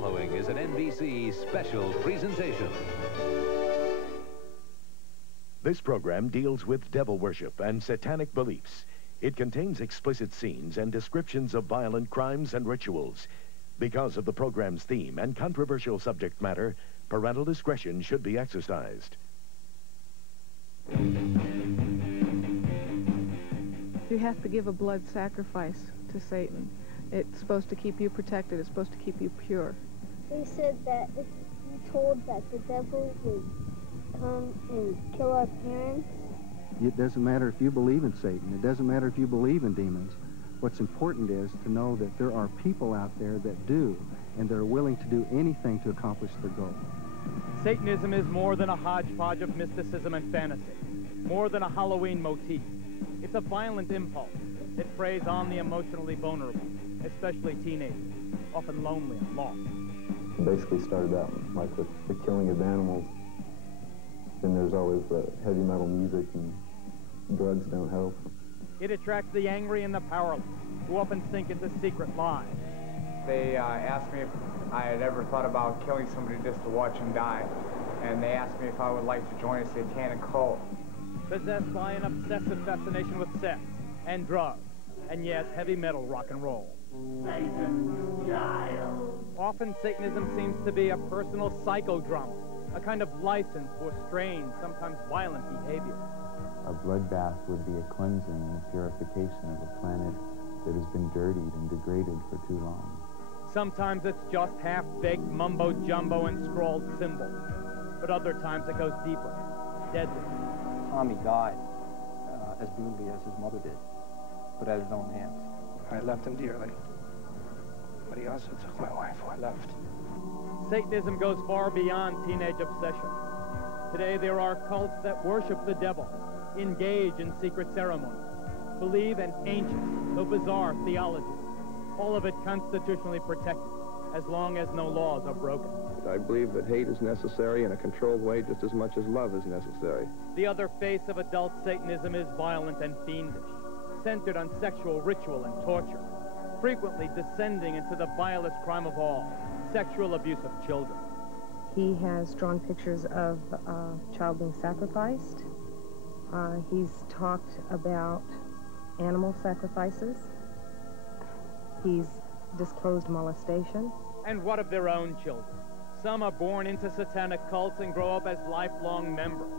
following is an NBC special presentation. This program deals with devil worship and satanic beliefs. It contains explicit scenes and descriptions of violent crimes and rituals. Because of the program's theme and controversial subject matter, parental discretion should be exercised. You have to give a blood sacrifice to Satan. It's supposed to keep you protected. It's supposed to keep you pure. They said that if you told that the devil would come and kill our parents. It doesn't matter if you believe in Satan. It doesn't matter if you believe in demons. What's important is to know that there are people out there that do, and they're willing to do anything to accomplish their goal. Satanism is more than a hodgepodge of mysticism and fantasy, more than a Halloween motif. It's a violent impulse. It preys on the emotionally vulnerable, especially teenagers, often lonely and lost. It basically started out like with the killing of animals. Then there's always the heavy metal music, and drugs don't help. It attracts the angry and the powerless, who often sink into secret lives. They asked me if I had ever thought about killing somebody just to watch them die, and they asked me if I would like to join a satanic cult. Possessed by an obsessive fascination with sex and drugs, and yes, heavy metal rock and roll. Satan's child. Often Satanism seems to be a personal psychodrama, a kind of license for strange, sometimes violent behavior. A bloodbath would be a cleansing and a purification of a planet that has been dirtied and degraded for too long. Sometimes it's just half-baked mumbo-jumbo and scrawled symbols, but other times it goes deeper, deadly. Tommy died as brutally as his mother did, but at his own hands. I loved him dearly, but he also took my wife who I loved. Satanism goes far beyond teenage obsession. Today there are cults that worship the devil, engage in secret ceremonies, believe in ancient, though bizarre, theologies, all of it constitutionally protected, as long as no laws are broken. I believe that hate is necessary in a controlled way just as much as love is necessary. The other face of adult Satanism is violent and fiendish, centered on sexual ritual and torture, frequently descending into the vilest crime of all, sexual abuse of children. He has drawn pictures of a child being sacrificed. He's talked about animal sacrifices. He's disclosed molestation. And what of their own children? Some are born into satanic cults and grow up as lifelong members.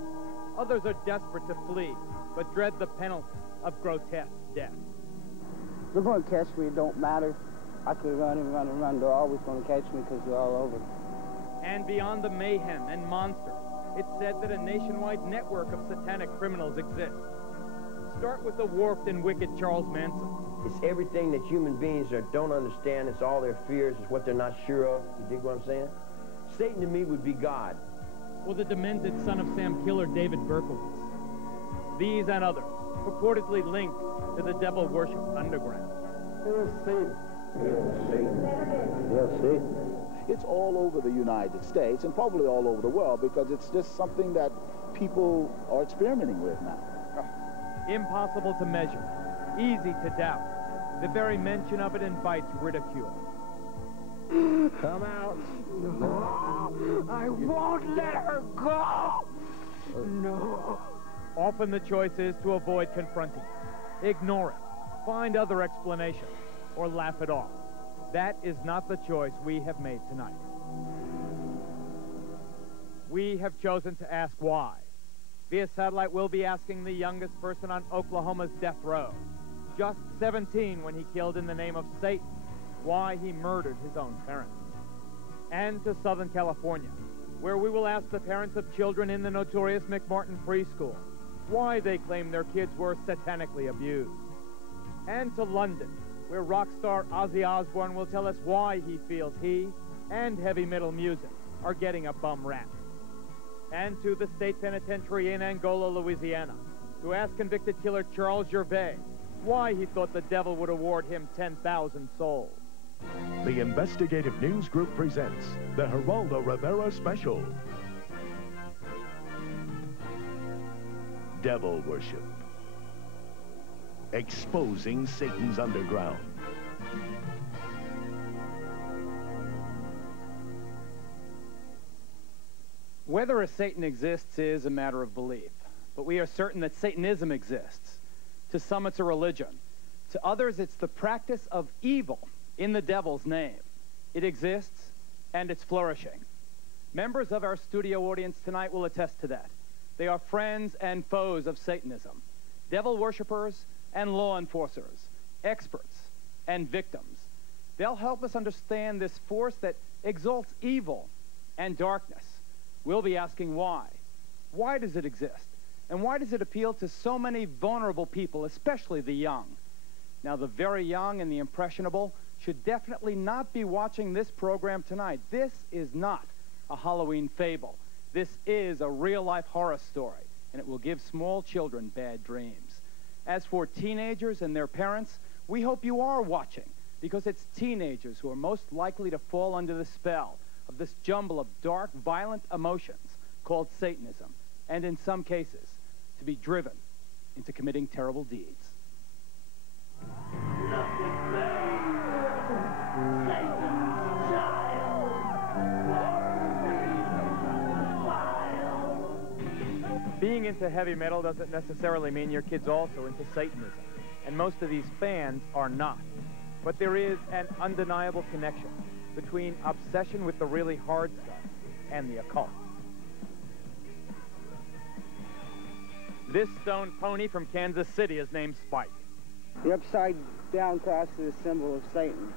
Others are desperate to flee, but dread the penalty of grotesque death. They're going to catch me, it don't matter. I could run and run and run. They're always going to catch me because they're all over. And beyond the mayhem and monsters, it's said that a nationwide network of satanic criminals exists. Start with the warped and wicked Charles Manson. It's everything that human beings don't understand. It's all their fears. It's what they're not sure of. You dig what I'm saying? Satan to me would be God. Or the demented son of Sam killer David Berkowitz. These and others, purportedly linked to the devil worship underground. Here's Satan. Here's Satan. Yes, Satan. It's all over the United States and probably all over the world because it's just something that people are experimenting with now. Impossible to measure, easy to doubt. The very mention of it invites ridicule. Come out. No, I won't let her go. No. Often the choice is to avoid confronting it, ignore it, find other explanations, or laugh it off. That is not the choice we have made tonight. We have chosen to ask why. Via satellite, we'll be asking the youngest person on Oklahoma's death row, just 17 when he killed in the name of Satan, why he murdered his own parents. And to Southern California, where we will ask the parents of children in the notorious McMartin preschool why they claim their kids were satanically abused. And to London, where rock star Ozzy Osbourne will tell us why he feels he and heavy metal music are getting a bum rap. And to the state penitentiary in Angola, Louisiana, to ask convicted killer Charles Gervais why he thought the devil would award him 10,000 souls. The Investigative News Group presents the Geraldo Rivera Special. Devil Worship. Exposing Satan's underground. Whether a Satan exists is a matter of belief, but we are certain that Satanism exists. To some, it's a religion. To others, it's the practice of evil in the devil's name. It exists, and it's flourishing. Members of our studio audience tonight will attest to that. They are friends and foes of Satanism, devil worshippers and law enforcers, experts and victims. They'll help us understand this force that exalts evil and darkness. We'll be asking why. Why does it exist? And why does it appeal to so many vulnerable people, especially the young? Now, the very young and the impressionable should definitely not be watching this program tonight. This is not a Halloween fable. This is a real-life horror story, and it will give small children bad dreams. As for teenagers and their parents, we hope you are watching, because it's teenagers who are most likely to fall under the spell of this jumble of dark, violent emotions called Satanism, and in some cases, to be driven into committing terrible deeds. Being into heavy metal doesn't necessarily mean your kid's also into Satanism, and most of these fans are not. But there is an undeniable connection between obsession with the really hard stuff and the occult. This stone pony from Kansas City is named Spike. The upside-down cross is a symbol of Satan.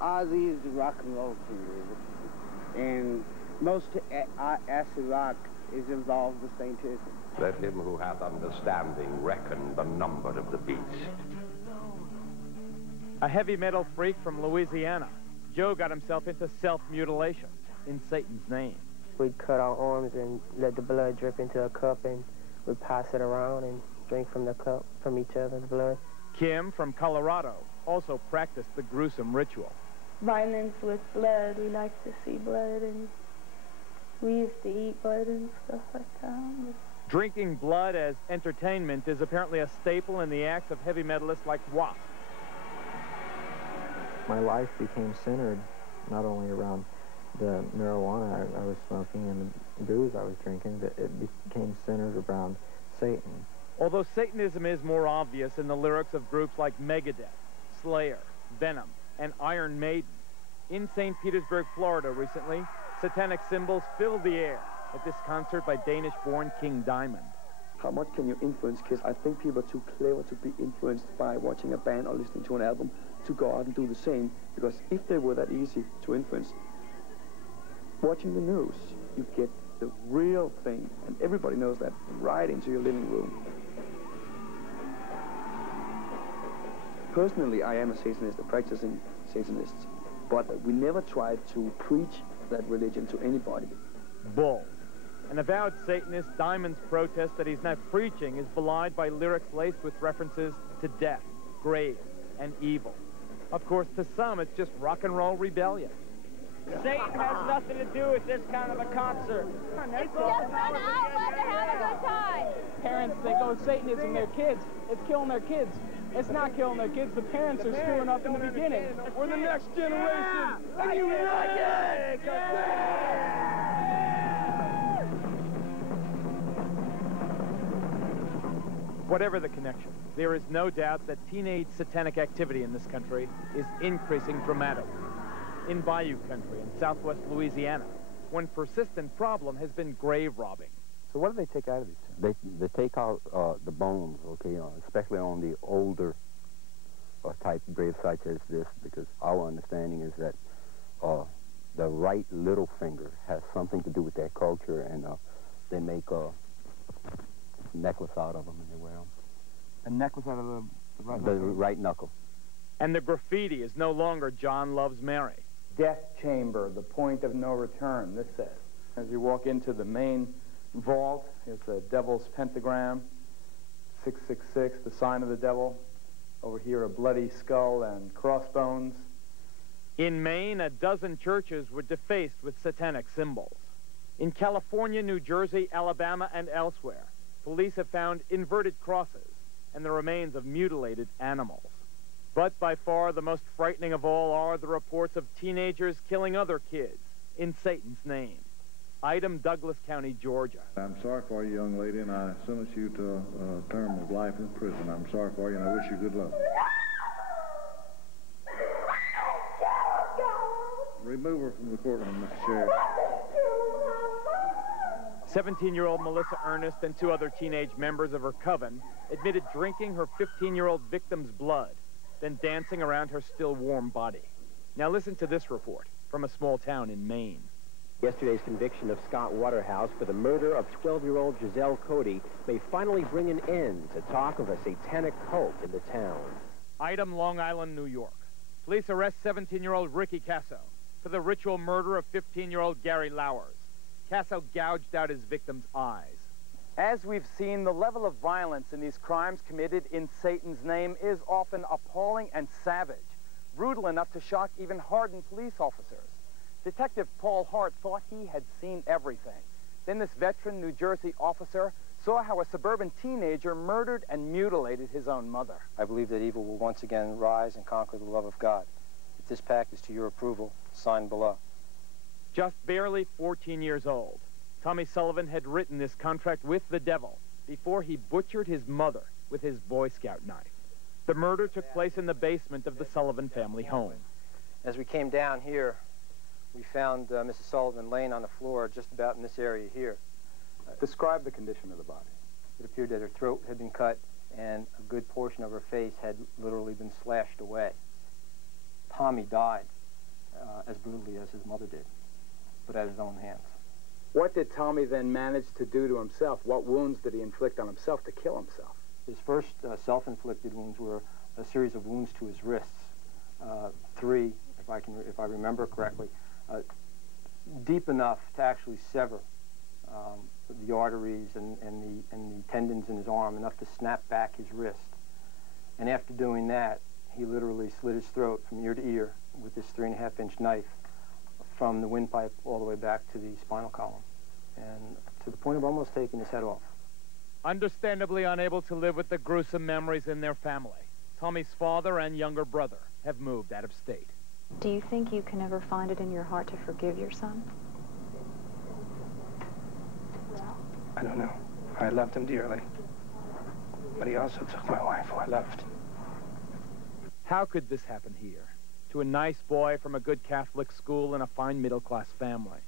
Ozzy is the rock and roll singer, and most acid rock is involved with Satanism. Let him who hath understanding reckon the number of the beast. A heavy metal freak from Louisiana, Joe got himself into self-mutilation in Satan's name. We'd cut our arms and let the blood drip into a cup, and we'd pass it around and drink from the cup, from each other's blood. Kim from Colorado also practiced the gruesome ritual. Violence with blood, we like to see blood, and we used to eat blood and stuff like that. Drinking blood as entertainment is apparently a staple in the acts of heavy metalists like Wasp. My life became centered not only around the marijuana I was smoking and the booze I was drinking, but it became centered around Satan. Although Satanism is more obvious in the lyrics of groups like Megadeth, Slayer, Venom, and Iron Maiden, in St. Petersburg, Florida recently, satanic symbols filled the air at this concert by Danish-born King Diamond. How much can you influence kids? I think people are too clever to be influenced by watching a band or listening to an album to go out and do the same, because if they were that easy to influence, watching the news, you get the real thing, and everybody knows that, right into your living room. Personally, I am a Satanist, a practicing Satanist, but we never tried to preach that religion to anybody. Bull. An avowed Satanist, Diamond's protest that he's not preaching is belied by lyrics laced with references to death, grave, and evil. Of course, to some, it's just rock and roll rebellion. Satan has nothing to do with this kind of a concert. It's just an outlet to have a good time. Parents think, oh, Satanism, their kids. It's killing their kids. It's not killing their kids. The parents are screwing up in the beginning. We're the next generation. And you like it! Whatever the connection, there is no doubt that teenage satanic activity in this country is increasing dramatically. In Bayou country in southwest Louisiana, one persistent problem has been grave robbing. So what do they take out of these? They take out the bones, okay, especially on the older type grave sites as this, because our understanding is that the right little finger has something to do with that culture, and they make a necklace out of them and they wear them. A necklace out of the right The knuckle? right knuckle. And the graffiti is no longer John Loves Mary. Death chamber, the point of no return, this says. As you walk into the main vault, it's a devil's pentagram, 666, the sign of the devil. Over here, a bloody skull and crossbones. In Maine, a dozen churches were defaced with satanic symbols. In California, New Jersey, Alabama, and elsewhere, police have found inverted crosses and the remains of mutilated animals. But by far the most frightening of all are the reports of teenagers killing other kids in Satan's name. Item, Douglas County, Georgia. I'm sorry for you, young lady, and I sentence you to a term of life in prison. I'm sorry for you, and I wish you good luck. Remove her from the courtroom, Mr. Sheriff. 17-year-old Melissa Ernest and two other teenage members of her coven admitted drinking her 15-year-old victim's blood, then dancing around her still warm body. Now listen to this report from a small town in Maine. Yesterday's conviction of Scott Waterhouse for the murder of 12-year-old Giselle Cody may finally bring an end to talk of a satanic cult in the town. Item, Long Island, New York. Police arrest 17-year-old Ricky Casso for the ritual murder of 15-year-old Gary Lowers. Casso gouged out his victim's eyes. As we've seen, the level of violence in these crimes committed in Satan's name is often appalling and savage, brutal enough to shock even hardened police officers. Detective Paul Hart thought he had seen everything. Then this veteran New Jersey officer saw how a suburban teenager murdered and mutilated his own mother. I believe that evil will once again rise and conquer the love of God. If this pact is to your approval, sign below. Just barely 14 years old, Tommy Sullivan had written this contract with the devil before he butchered his mother with his Boy Scout knife. The murder took place in the basement of the Sullivan family home. As we came down here, we found Mrs. Sullivan laying on the floor just about in this area here. Describe the condition of the body. It appeared that her throat had been cut and a good portion of her face had literally been slashed away. Tommy died as brutally as his mother did, but at his own hands. What did Tommy then manage to do to himself? What wounds did he inflict on himself to kill himself? His first self-inflicted wounds were a series of wounds to his wrists. 3, if I remember correctly, deep enough to actually sever the arteries and the tendons in his arm, enough to snap back his wrist. And after doing that, he literally slit his throat from ear to ear with this 3.5-inch knife from the windpipe all the way back to the spinal column, and to the point of almost taking his head off. Understandably unable to live with the gruesome memories in their family, Tommy's father and younger brother have moved out of state. Do you think you can ever find it in your heart to forgive your son? I don't know. I loved him dearly. But he also took my wife, who I loved. How could this happen here? To a nice boy from a good Catholic school and a fine middle-class family.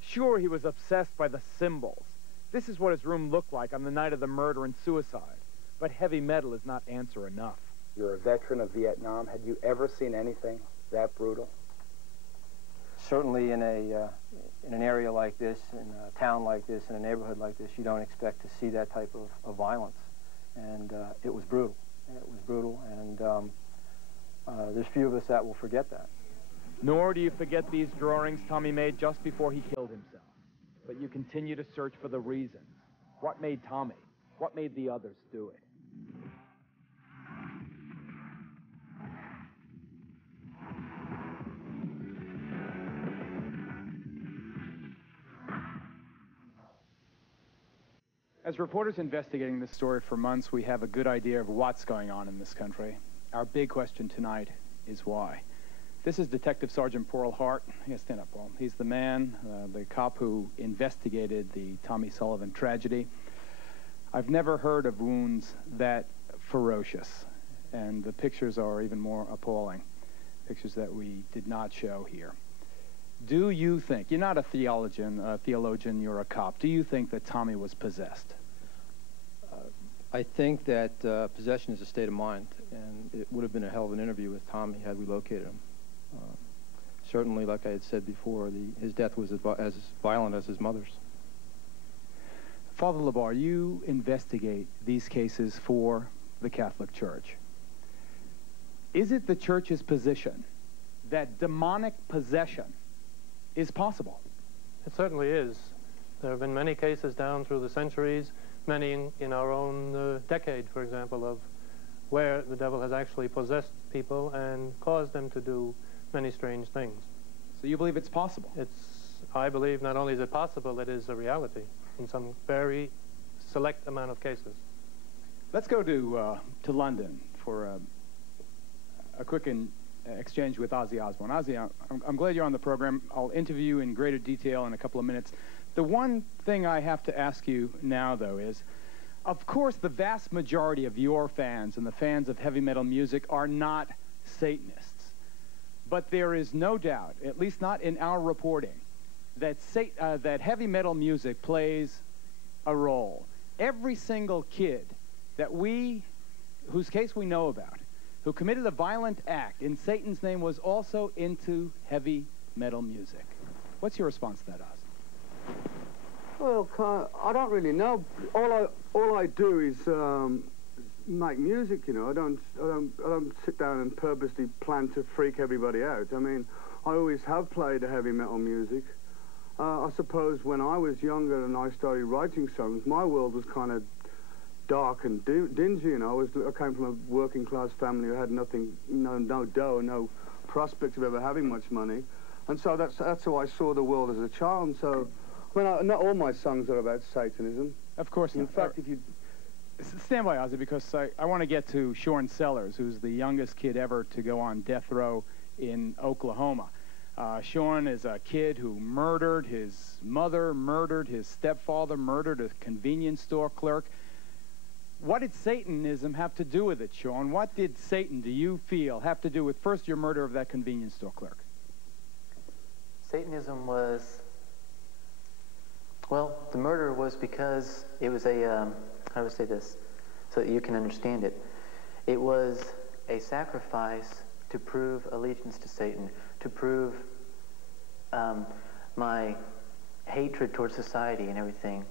Sure, he was obsessed by the symbols. This is what his room looked like on the night of the murder and suicide. But heavy metal is not answer enough. You're a veteran of Vietnam. Had you ever seen anything that brutal? Certainly in an area like this, in a town like this, in a neighborhood like this, you don't expect to see that type of violence. And it was brutal. It was brutal, and there's few of us that will forget that. Nor do you forget these drawings Tommy made just before he killed himself. But you continue to search for the reasons. What made Tommy? What made the others do it? As reporters investigating this story for months, we have a good idea of what's going on in this country. Our big question tonight is why. This is Detective Sergeant Paul Hart. Yes, stand up, Paul. He's the man, the cop who investigated the Tommy Sullivan tragedy. I've never heard of wounds that ferocious, and the pictures are even more appalling. Pictures that we did not show here. Do you think, you're not a theologian, you're a cop, do you think that Tommy was possessed? I think that possession is a state of mind, and it would have been a hell of an interview with Tommy had we located him. Certainly, like I had said before, his death was as violent as his mother's. Father LeBar, you investigate these cases for the Catholic Church. Is it the Church's position that demonic possession is possible? It certainly is. There have been many cases down through the centuries, many in our own decade, for example, of where the devil has actually possessed people and caused them to do many strange things. So you believe it's possible? I believe not only is it possible, it is a reality in some very select amount of cases. Let's go to London for a quick exchange with Ozzy Osbourne. Ozzy, I'm glad you're on the program. I'll interview you in greater detail in a couple of minutes. The one thing I have to ask you now, though, is, of course, the vast majority of your fans and the fans of heavy metal music are not Satanists. But there is no doubt, at least not in our reporting, that that heavy metal music plays a role. Every single kid whose case we know about, who committed a violent act in Satan's name, was also into heavy metal music. What's your response to that, Oz? Well, I don't really know. All I do is make music. You know, I don't sit down and purposely plan to freak everybody out. I mean, I always have played heavy metal music. I suppose when I was younger and I started writing songs, my world was kind of dark and dingy. You know, I came from a working class family who had nothing, no dough, no prospect of ever having much money, and so that's how I saw the world as a child. And so, I mean, not all my songs are about Satanism. Of course not. In fact, if you stand by, Ozzy, because I want to get to Sean Sellers, who's the youngest kid ever to go on death row in Oklahoma. Sean is a kid who murdered his mother, murdered his stepfather, murdered a convenience store clerk. What did Satanism have to do with it, Sean? What did Satan, do you feel, have to do with, first, your murder of that convenience store clerk? Satanism was, well, the murder was because it was a, how do I say this so that you can understand it? It was a sacrifice to prove allegiance to Satan, to prove my hatred towards society and everything.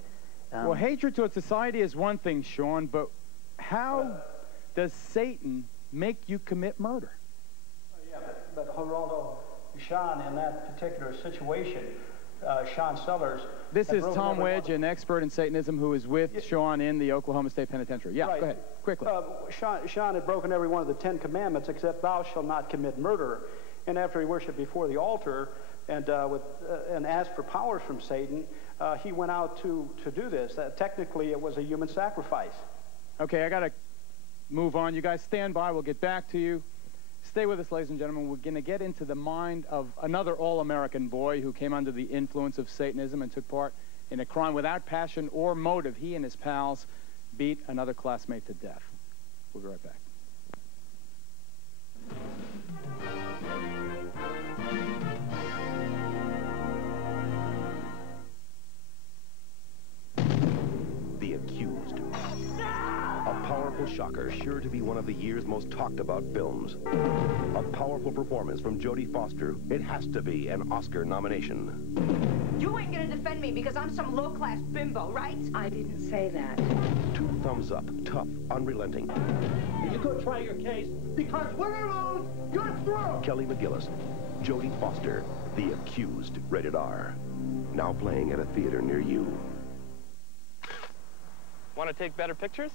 Well, hatred towards society is one thing, Sean, but how does Satan make you commit murder? Yeah, but Geraldo, Sean, in that particular situation, Sean Sellers... This is Tom Wedge, an expert in Satanism, who is with Sean in the Oklahoma State Penitentiary. Yeah, right. Go ahead, quickly. Sean had broken every one of the 10 commandments except thou shalt not commit murder. And after he worshiped before the altar and asked for powers from Satan, he went out to do this. Technically, it was a human sacrifice. Okay, I got to move on. You guys stand by. We'll get back to you. Stay with us, ladies and gentlemen. We're going to get into the mind of another all-American boy who came under the influence of Satanism and took part in a crime without passion or motive. He and his pals beat another classmate to death. We'll be right back. The Accused. A powerful shocker, sure to be one of the year's most talked about films. A powerful performance from Jodie Foster. It has to be an Oscar nomination. You ain't gonna defend me because I'm some low-class bimbo, right? I didn't say that. 2 thumbs up, tough, unrelenting. You go try your case because when I lose, you're through. Kelly McGillis, Jodie Foster, The Accused, rated R. Now playing at a theater near you. Want to take better pictures?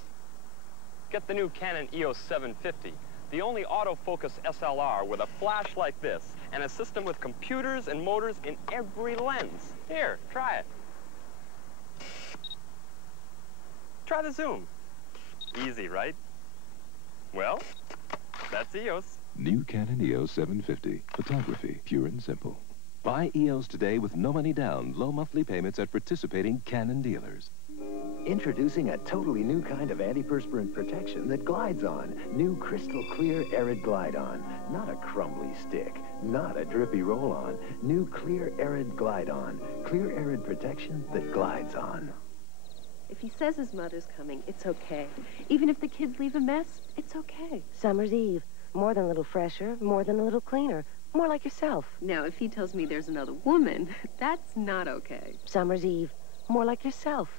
Get the new Canon EOS 750, the only autofocus SLR with a flash like this and a system with computers and motors in every lens. Here, try it. Try the zoom. Easy, right? Well, that's EOS. New Canon EOS 750. Photography, pure and simple. Buy EOS today with no money down, low monthly payments at participating Canon dealers. Introducing a totally new kind of antiperspirant protection that glides on. New crystal clear Arid Glide On. Not a crumbly stick, not a drippy roll-on. New clear Arid Glide On. Clear Arid protection that glides on. If he says his mother's coming, it's okay. Even if the kids leave a mess, it's okay. Summer's Eve. More than a little fresher, more than a little cleaner. More like yourself. Now, if he tells me there's another woman, that's not okay. Summer's Eve. More like yourself.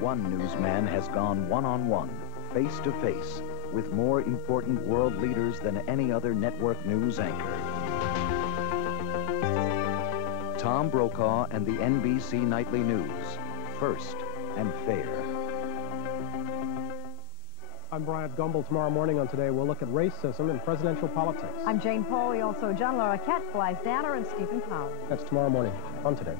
One newsman has gone one-on-one, face-to-face, with more important world leaders than any other network news anchor. Tom Brokaw and the NBC Nightly News. First and fair. I'm Bryant Gumbel. Tomorrow morning on Today, we'll look at racism in presidential politics. I'm Jane Pauley, also John Larroquette, Blythe Danner, and Stephen Powell. That's tomorrow morning on Today.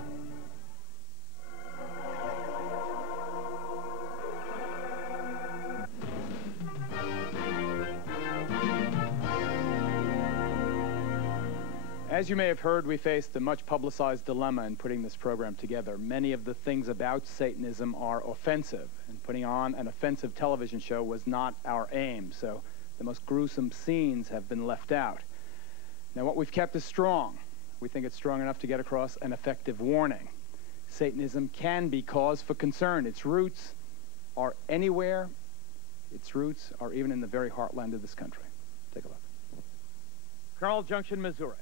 As you may have heard, we faced a much publicized dilemma in putting this program together. Many of the things about Satanism are offensive, and putting on an offensive television show was not our aim, so the most gruesome scenes have been left out. Now, what we've kept is strong. We think it's strong enough to get across an effective warning. Satanism can be cause for concern. Its roots are anywhere. Its roots are even in the very heartland of this country. Take a look. Carl Junction, Missouri,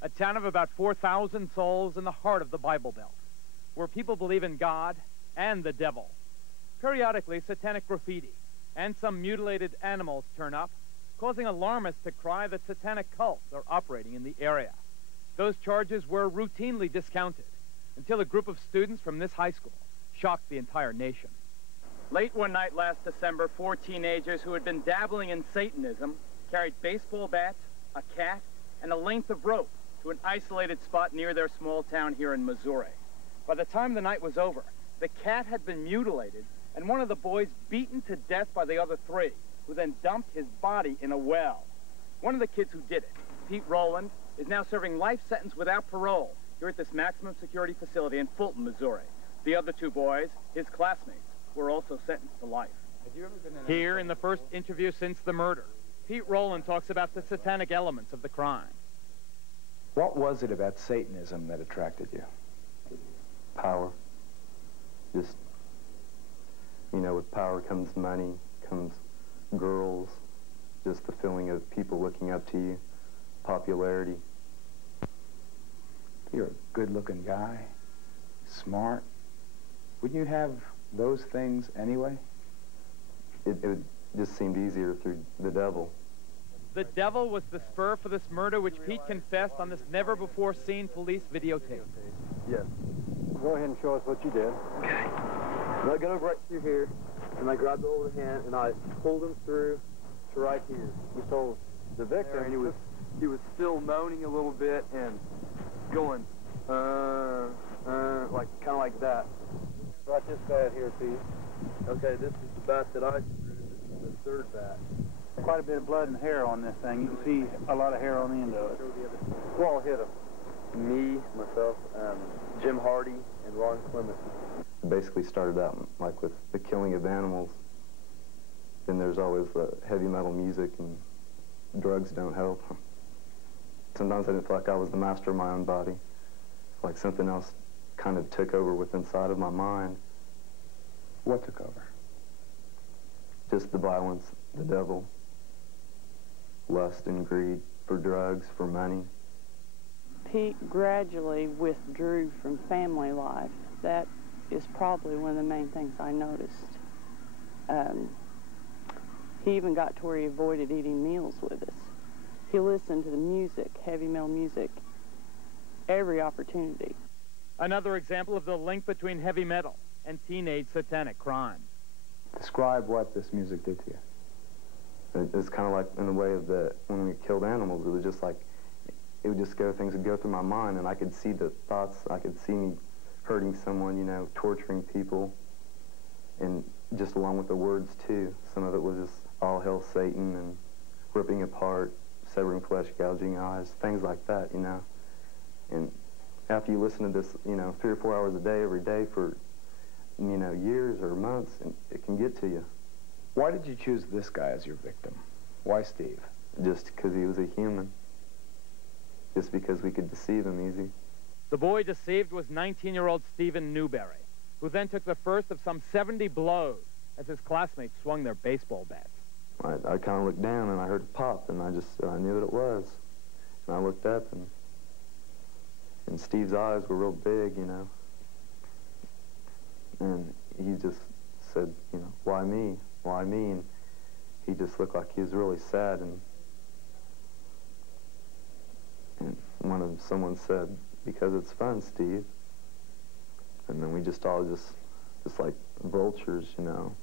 a town of about 4,000 souls in the heart of the Bible Belt, where people believe in God and the devil. Periodically, satanic graffiti and some mutilated animals turn up, causing alarmists to cry that satanic cults are operating in the area. Those charges were routinely discounted until a group of students from this high school shocked the entire nation. Late one night last December, 4 teenagers who had been dabbling in Satanism carried baseball bats, a cat, and a length of rope to an isolated spot near their small town here in Missouri. By the time the night was over, the cat had been mutilated and one of the boys beaten to death by the other 3, who then dumped his body in a well. One of the kids who did it, Pete Rowland, is now serving life sentence without parole here at this maximum security facility in Fulton, Missouri. The other 2 boys, his classmates, were also sentenced to life. Here in the first interview since the murder, Pete Rowland talks about the satanic elements of the crime. What was it about Satanism that attracted you? Power. Just, you know, with power comes money, comes girls, just the feeling of people looking up to you, popularity. You're a good-looking guy, smart. Wouldn't you have those things anyway? It just seemed easier through the devil. The devil was the spur for this murder, which Pete confessed on this never-before-seen police videotape. Yes. Go ahead and show us what you did. Okay. And I got over right through here, and I grabbed hold of the hand, and I pulled him through to right here. We told the victim, and he was still moaning a little bit and going, like kind of like that. Right this bat here, Pete. Okay, this is the bat that I screwed. This is the 3rd bat. Quite a bit of blood and hair on this thing. You can see a lot of hair on the end of it. Who all hit him? Me, myself, Jim Hardy, and Ron Clements. It basically started out like with the killing of animals. Then there's always the heavy metal music, and drugs don't help. Sometimes I didn't feel like I was the master of my own body. Like something else kind of took over with inside of my mind. What took over? Just the violence, the devil, lust and greed for drugs, for money. Pete gradually withdrew from family life. That is probably one of the main things I noticed. He even got to where he avoided eating meals with us. He listened to the music, heavy metal music, every opportunity. Another example of the link between heavy metal and teenage satanic crime. Describe what this music did to you. It's kind of like in the way of when we killed animals, it was just like, it would just things would go through my mind, and I could see the thoughts, I could see me hurting someone, you know, torturing people, and just along with the words too. Some of it was just all hail Satan and ripping apart, severing flesh, gouging eyes, things like that, you know. And after you listen to this, you know, 3 or 4 hours a day, every day for, you know, years or months, and it can get to you. Why did you choose this guy as your victim? Why Steve? Just because he was a human. Just because we could deceive him easy. The boy deceived was 19-year-old Stephen Newberry, who then took the first of some 70 blows as his classmates swung their baseball bats. I kind of looked down and I heard a pop, and I knew what it was. And I looked up, and Steve's eyes were real big, you know. And he just said, you know, why me? Why me? And he just looked like he was really sad. And someone said, because it's fun, Steve. And then we just all just like vultures, you know.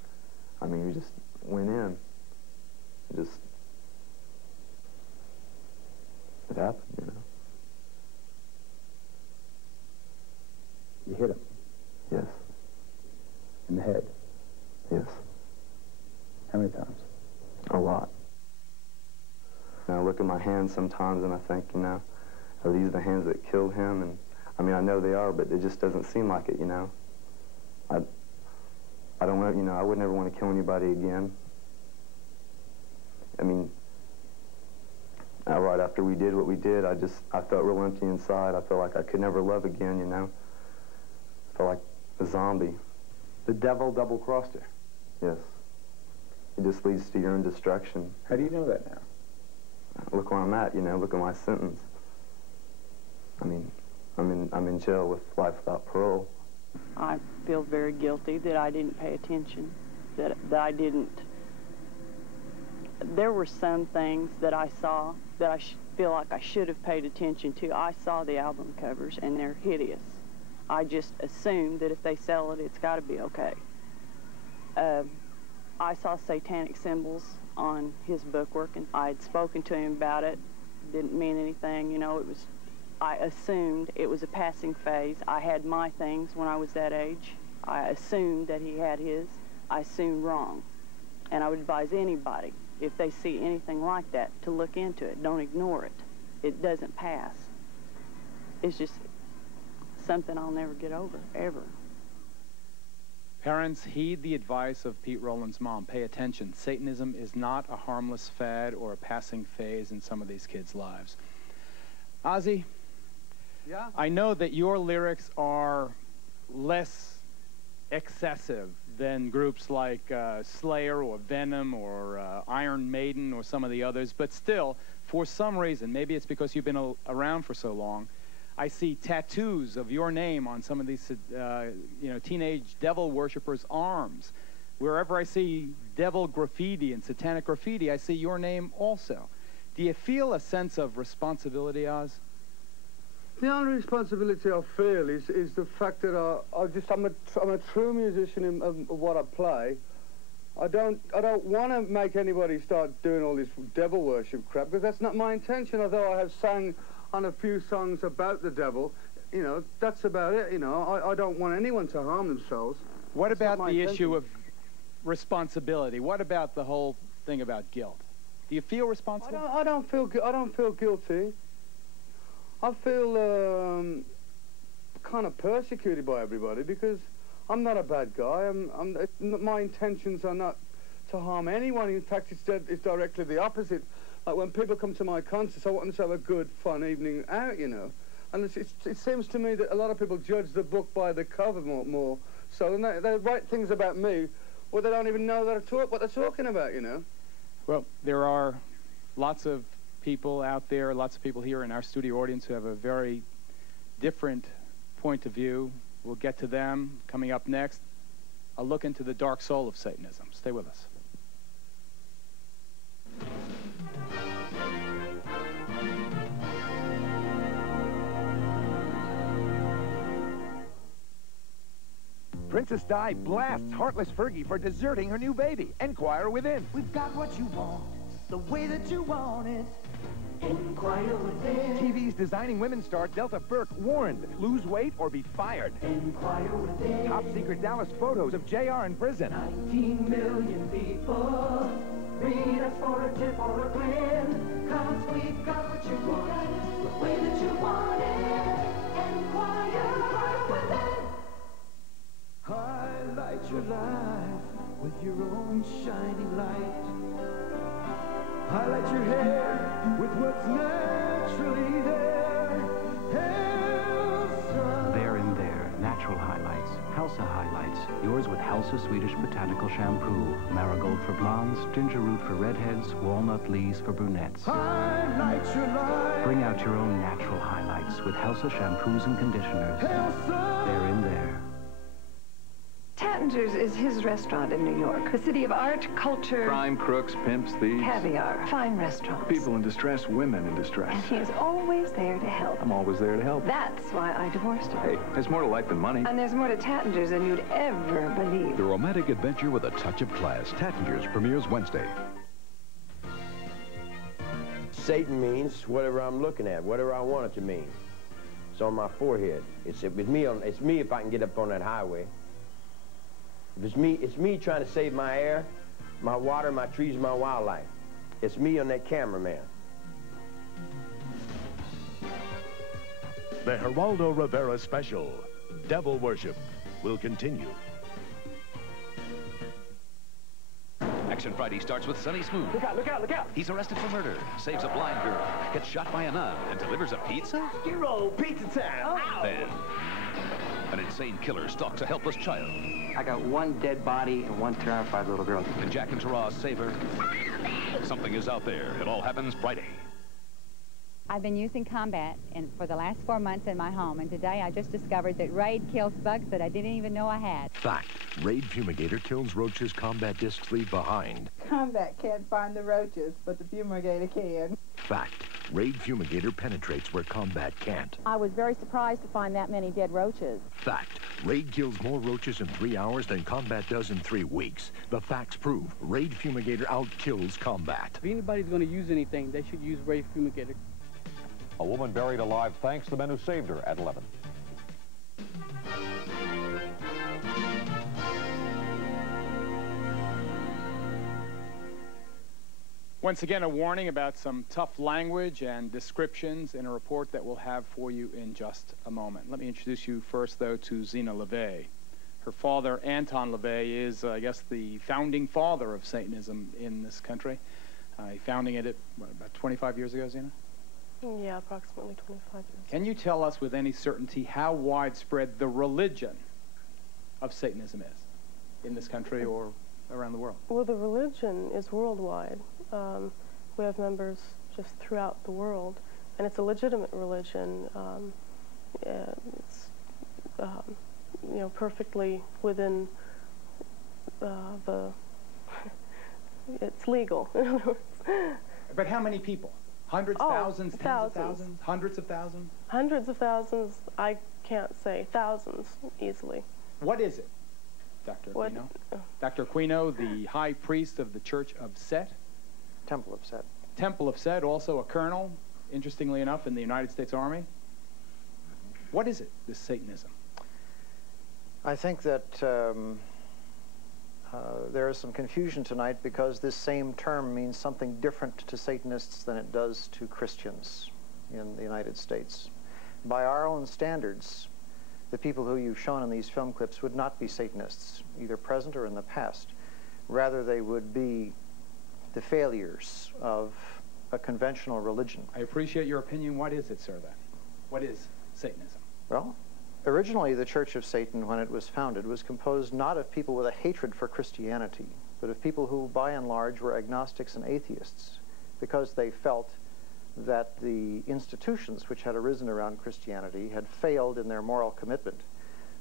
I mean, we just went in. It happened, you know. You hit him? Yes. In the head? Yes. How many times? A lot. And I look at my hands sometimes and I think, you know, Are these the hands that killed him? And I mean, I know they are, but it just doesn't seem like it, you know. I don't want, you know, I would never want to kill anybody again. I mean, right after we did what we did, I felt real empty inside. I felt like I could never love again, you know. I felt like a zombie. The devil double-crossed her. Yes. It just leads to your own destruction. How do you know that now? Look where I'm at, you know. Look at my sentence. I mean, I'm in jail with life without parole. I feel very guilty that I didn't pay attention, that I didn't. There were some things that I saw that I feel like I should have paid attention to. I saw the album covers, and they're hideous. I just assumed that if they sell it, it's got to be okay. I saw satanic symbols on his bookwork, and I had spoken to him about it. Didn't mean anything, you know. I assumed it was a passing phase. I had my things when I was that age. I assumed that he had his. I assumed wrong. And I would advise anybody, if they see anything like that, to look into it. Don't ignore it. It doesn't pass. It's just something I'll never get over, ever. Parents, heed the advice of Pete Rowland's mom. Pay attention. Satanism is not a harmless fad or a passing phase in some of these kids' lives. Ozzy, yeah? I know that your lyrics are less excessive than groups like Slayer or Venom or Iron Maiden or some of the others, but still, for some reason, maybe it's because you've been around for so long, I see tattoos of your name on some of these you know, teenage devil worshippers' arms. Wherever I see devil graffiti and satanic graffiti, I see your name also. Do you feel a sense of responsibility, Oz? The only responsibility I feel is the fact that I'm a true musician of what I play. I don't want to make anybody start doing all this devil worship crap, because that's not my intention. Although I have sang on a few songs about the devil, you know, that's about it. You know, I don't want anyone to harm themselves. What about the issue of responsibility? What about the whole thing about guilt? Do you feel responsible? I don't feel guilty. I feel kind of persecuted by everybody, because I'm not a bad guy. My intentions are not to harm anyone. In fact, it's directly the opposite. Like when people come to my concerts, I want them to have a good, fun evening out, you know. And it seems to me that a lot of people judge the book by the cover more so, and they write things about me where they don't even know what they're talking about, you know. Well, there are lots of people out there, lots of people here in our studio audience who have a very different point of view. We'll get to them coming up next. A look into the dark soul of Satanism. Stay with us. Princess Di blasts Heartless Fergie for deserting her new baby. Enquire within. We've got what you want, the way that you want it. Enquire within. TV's Designing Women star Delta Burke warned, lose weight or be fired. Enquire within. Top secret Dallas photos of JR in prison. 19 million people read us for a tip or a grin. 'Cause we've got what you want, the way that you want it. Enquire within. Highlight your life with your own shining light. Highlight your hair with what's naturally there. Helsa. There and there, natural highlights. Helsa highlights. Yours with Helsa Swedish Botanical Shampoo. Marigold for blondes, ginger root for redheads, walnut leaves for brunettes. Highlight your life. Bring out your own natural highlights with Helsa shampoos and conditioners. Helsa. There and there. Tattinger's is his restaurant in New York. The city of art, culture... Crime, crooks, pimps, thieves. Caviar. Fine restaurants. People in distress, women in distress. And he is always there to help. I'm always there to help. That's why I divorced him. Hey, there's more to life than money. And there's more to Tattinger's than you'd ever believe. The romantic adventure with a touch of class. Tattinger's premieres Wednesday. Satan means whatever I'm looking at, whatever I want it to mean. It's on my forehead. It's me if I can get up on that highway. If it's me trying to save my air, my water, my trees, my wildlife. It's me on that cameraman. The Geraldo Rivera special, Devil Worship, will continue. Action Friday starts with Sonny Smooth. Look out, look out, look out! He's arrested for murder, saves a blind girl, gets shot by a nun, and delivers a pizza? Hero, pizza time! Ow. Then, an insane killer stalks a helpless child. I got one dead body and one terrified little girl. And Jack and Tara save her. Something is out there. It all happens Friday. I've been using Combat for the last 4 months in my home, and today I just discovered that Raid kills bugs that I didn't even know I had. Fact. Raid Fumigator kills roaches Combat discs leave behind. Combat can't find the roaches, but the Fumigator can. Fact. Raid Fumigator penetrates where Combat can't. I was very surprised to find that many dead roaches. Fact. Raid kills more roaches in 3 hours than Combat does in 3 weeks. The facts prove Raid Fumigator outkills Combat. If anybody's going to use anything, they should use Raid Fumigator. A woman buried alive thanks to the men who saved her at 11. Once again, a warning about some tough language and descriptions in a report that we'll have for you in just a moment. Let me introduce you first, though, to Zena LeVay. Her father, Anton LeVay, is, I guess, the founding father of Satanism in this country. He founding it, what, about 25 years ago, Zena? Yeah, approximately 25 years. Can you tell us with any certainty how widespread the religion of Satanism is in this country or around the world? Well, the religion is worldwide. We have members just throughout the world, and it's a legitimate religion. It's you know, perfectly within the it's legal. In other words. But how many people? Hundreds, thousands, tens of thousands, hundreds of thousands? Hundreds of thousands, I can't say. Thousands, easily. What is it, Dr. Aquino? Dr. Aquino, the high priest of the Church of Set? Temple of Set. Temple of Set, also a colonel, interestingly enough, in the United States Army. What is it, this Satanism? I think that there is some confusion tonight because this same term means something different to Satanists than it does to Christians in the United States. By our own standards, the people who you've shown in these film clips would not be Satanists, either present or in the past. Rather, they would be the failures of a conventional religion. I appreciate your opinion. What is it, sir, then? What is Satanism? Well, originally the Church of Satan, when it was founded, was composed not of people with a hatred for Christianity, but of people who, by and large, were agnostics and atheists, because they felt that the institutions which had arisen around Christianity had failed in their moral commitment.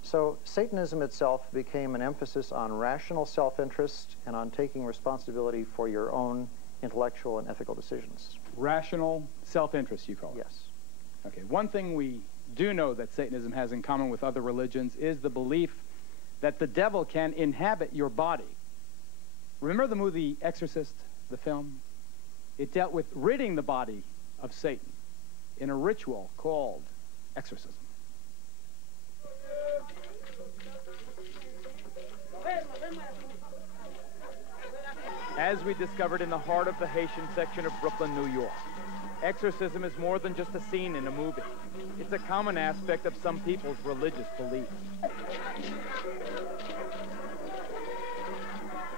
So Satanism itself became an emphasis on rational self-interest and on taking responsibility for your own intellectual and ethical decisions. Rational self-interest, you call it? Yes. Okay, one thing we do know that Satanism has in common with other religions is the belief that the devil can inhabit your body. Remember the movie Exorcist, the film? It dealt with ridding the body of Satan in a ritual called exorcism. As we discovered in the heart of the Haitian section of Brooklyn, New York, exorcism is more than just a scene in a movie. It's a common aspect of some people's religious beliefs.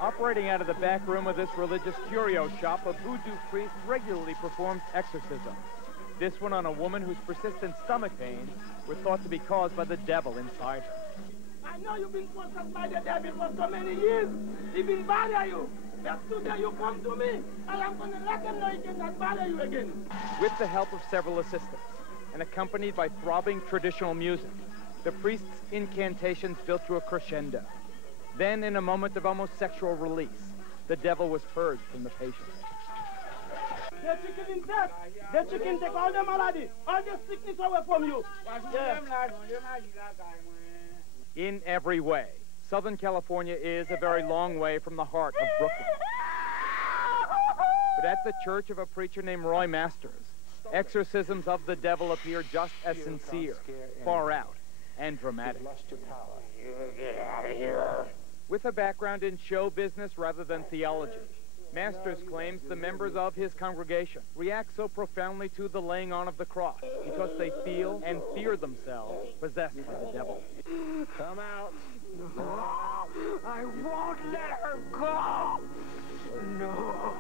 Operating out of the back room of this religious curio shop, a voodoo priest regularly performs exorcisms. This one on a woman whose persistent stomach pains were thought to be caused by the devil inside her. I know you've been possessed by the devil for so many years. He been bother you. But today you come to me, I am going to let him know he cannot bother you again. With the help of several assistants, and accompanied by throbbing traditional music, the priest's incantations built to a crescendo. Then, in a moment of almost sexual release, the devil was purged from the patient. The chicken in death. The chicken take all the malady, all the sickness away from you. Yeah. In every way, Southern California is a very long way from the heart of Brooklyn. But at the church of a preacher named Roy Masters, exorcisms of the devil appear just as sincere, far out, and dramatic. With a background in show business rather than theology, Masters claims the members of his congregation react so profoundly to the laying on of the cross because they feel and fear themselves possessed by the devil. Come out. No, I won't let her go. No.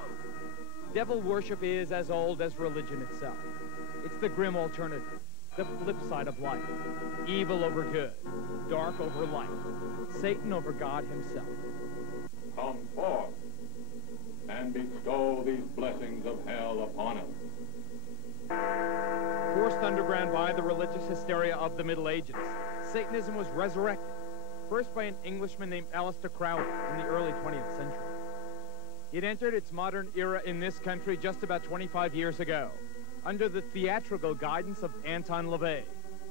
Devil worship is as old as religion itself. It's the grim alternative, the flip side of life. Evil over good, dark over light, Satan over God himself. Come forth and bestow these blessings of hell upon us. Forced underground by the religious hysteria of the Middle Ages, Satanism was resurrected, first by an Englishman named Aleister Crowley in the early 20th century. It entered its modern era in this country just about 25 years ago, under the theatrical guidance of Anton LaVey,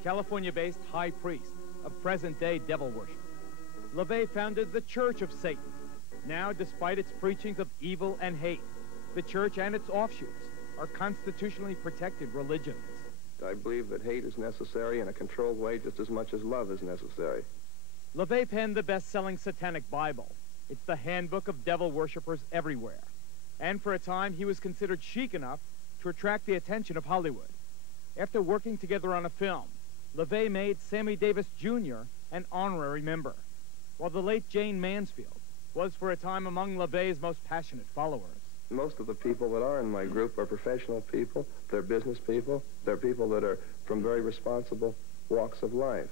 California-based high priest of present-day devil worship. LaVey founded the Church of Satan. Now, despite its preachings of evil and hate, the church and its offshoots are constitutionally protected religions. I believe that hate is necessary in a controlled way just as much as love is necessary. LaVey penned the best-selling Satanic Bible. It's the handbook of devil worshippers everywhere. And for a time, he was considered chic enough to attract the attention of Hollywood. After working together on a film, LaVey made Sammy Davis Jr. an honorary member, while the late Jane Mansfield was for a time among LaVey's most passionate followers. Most of the people that are in my group are professional people, they're business people, they're people that are from very responsible walks of life.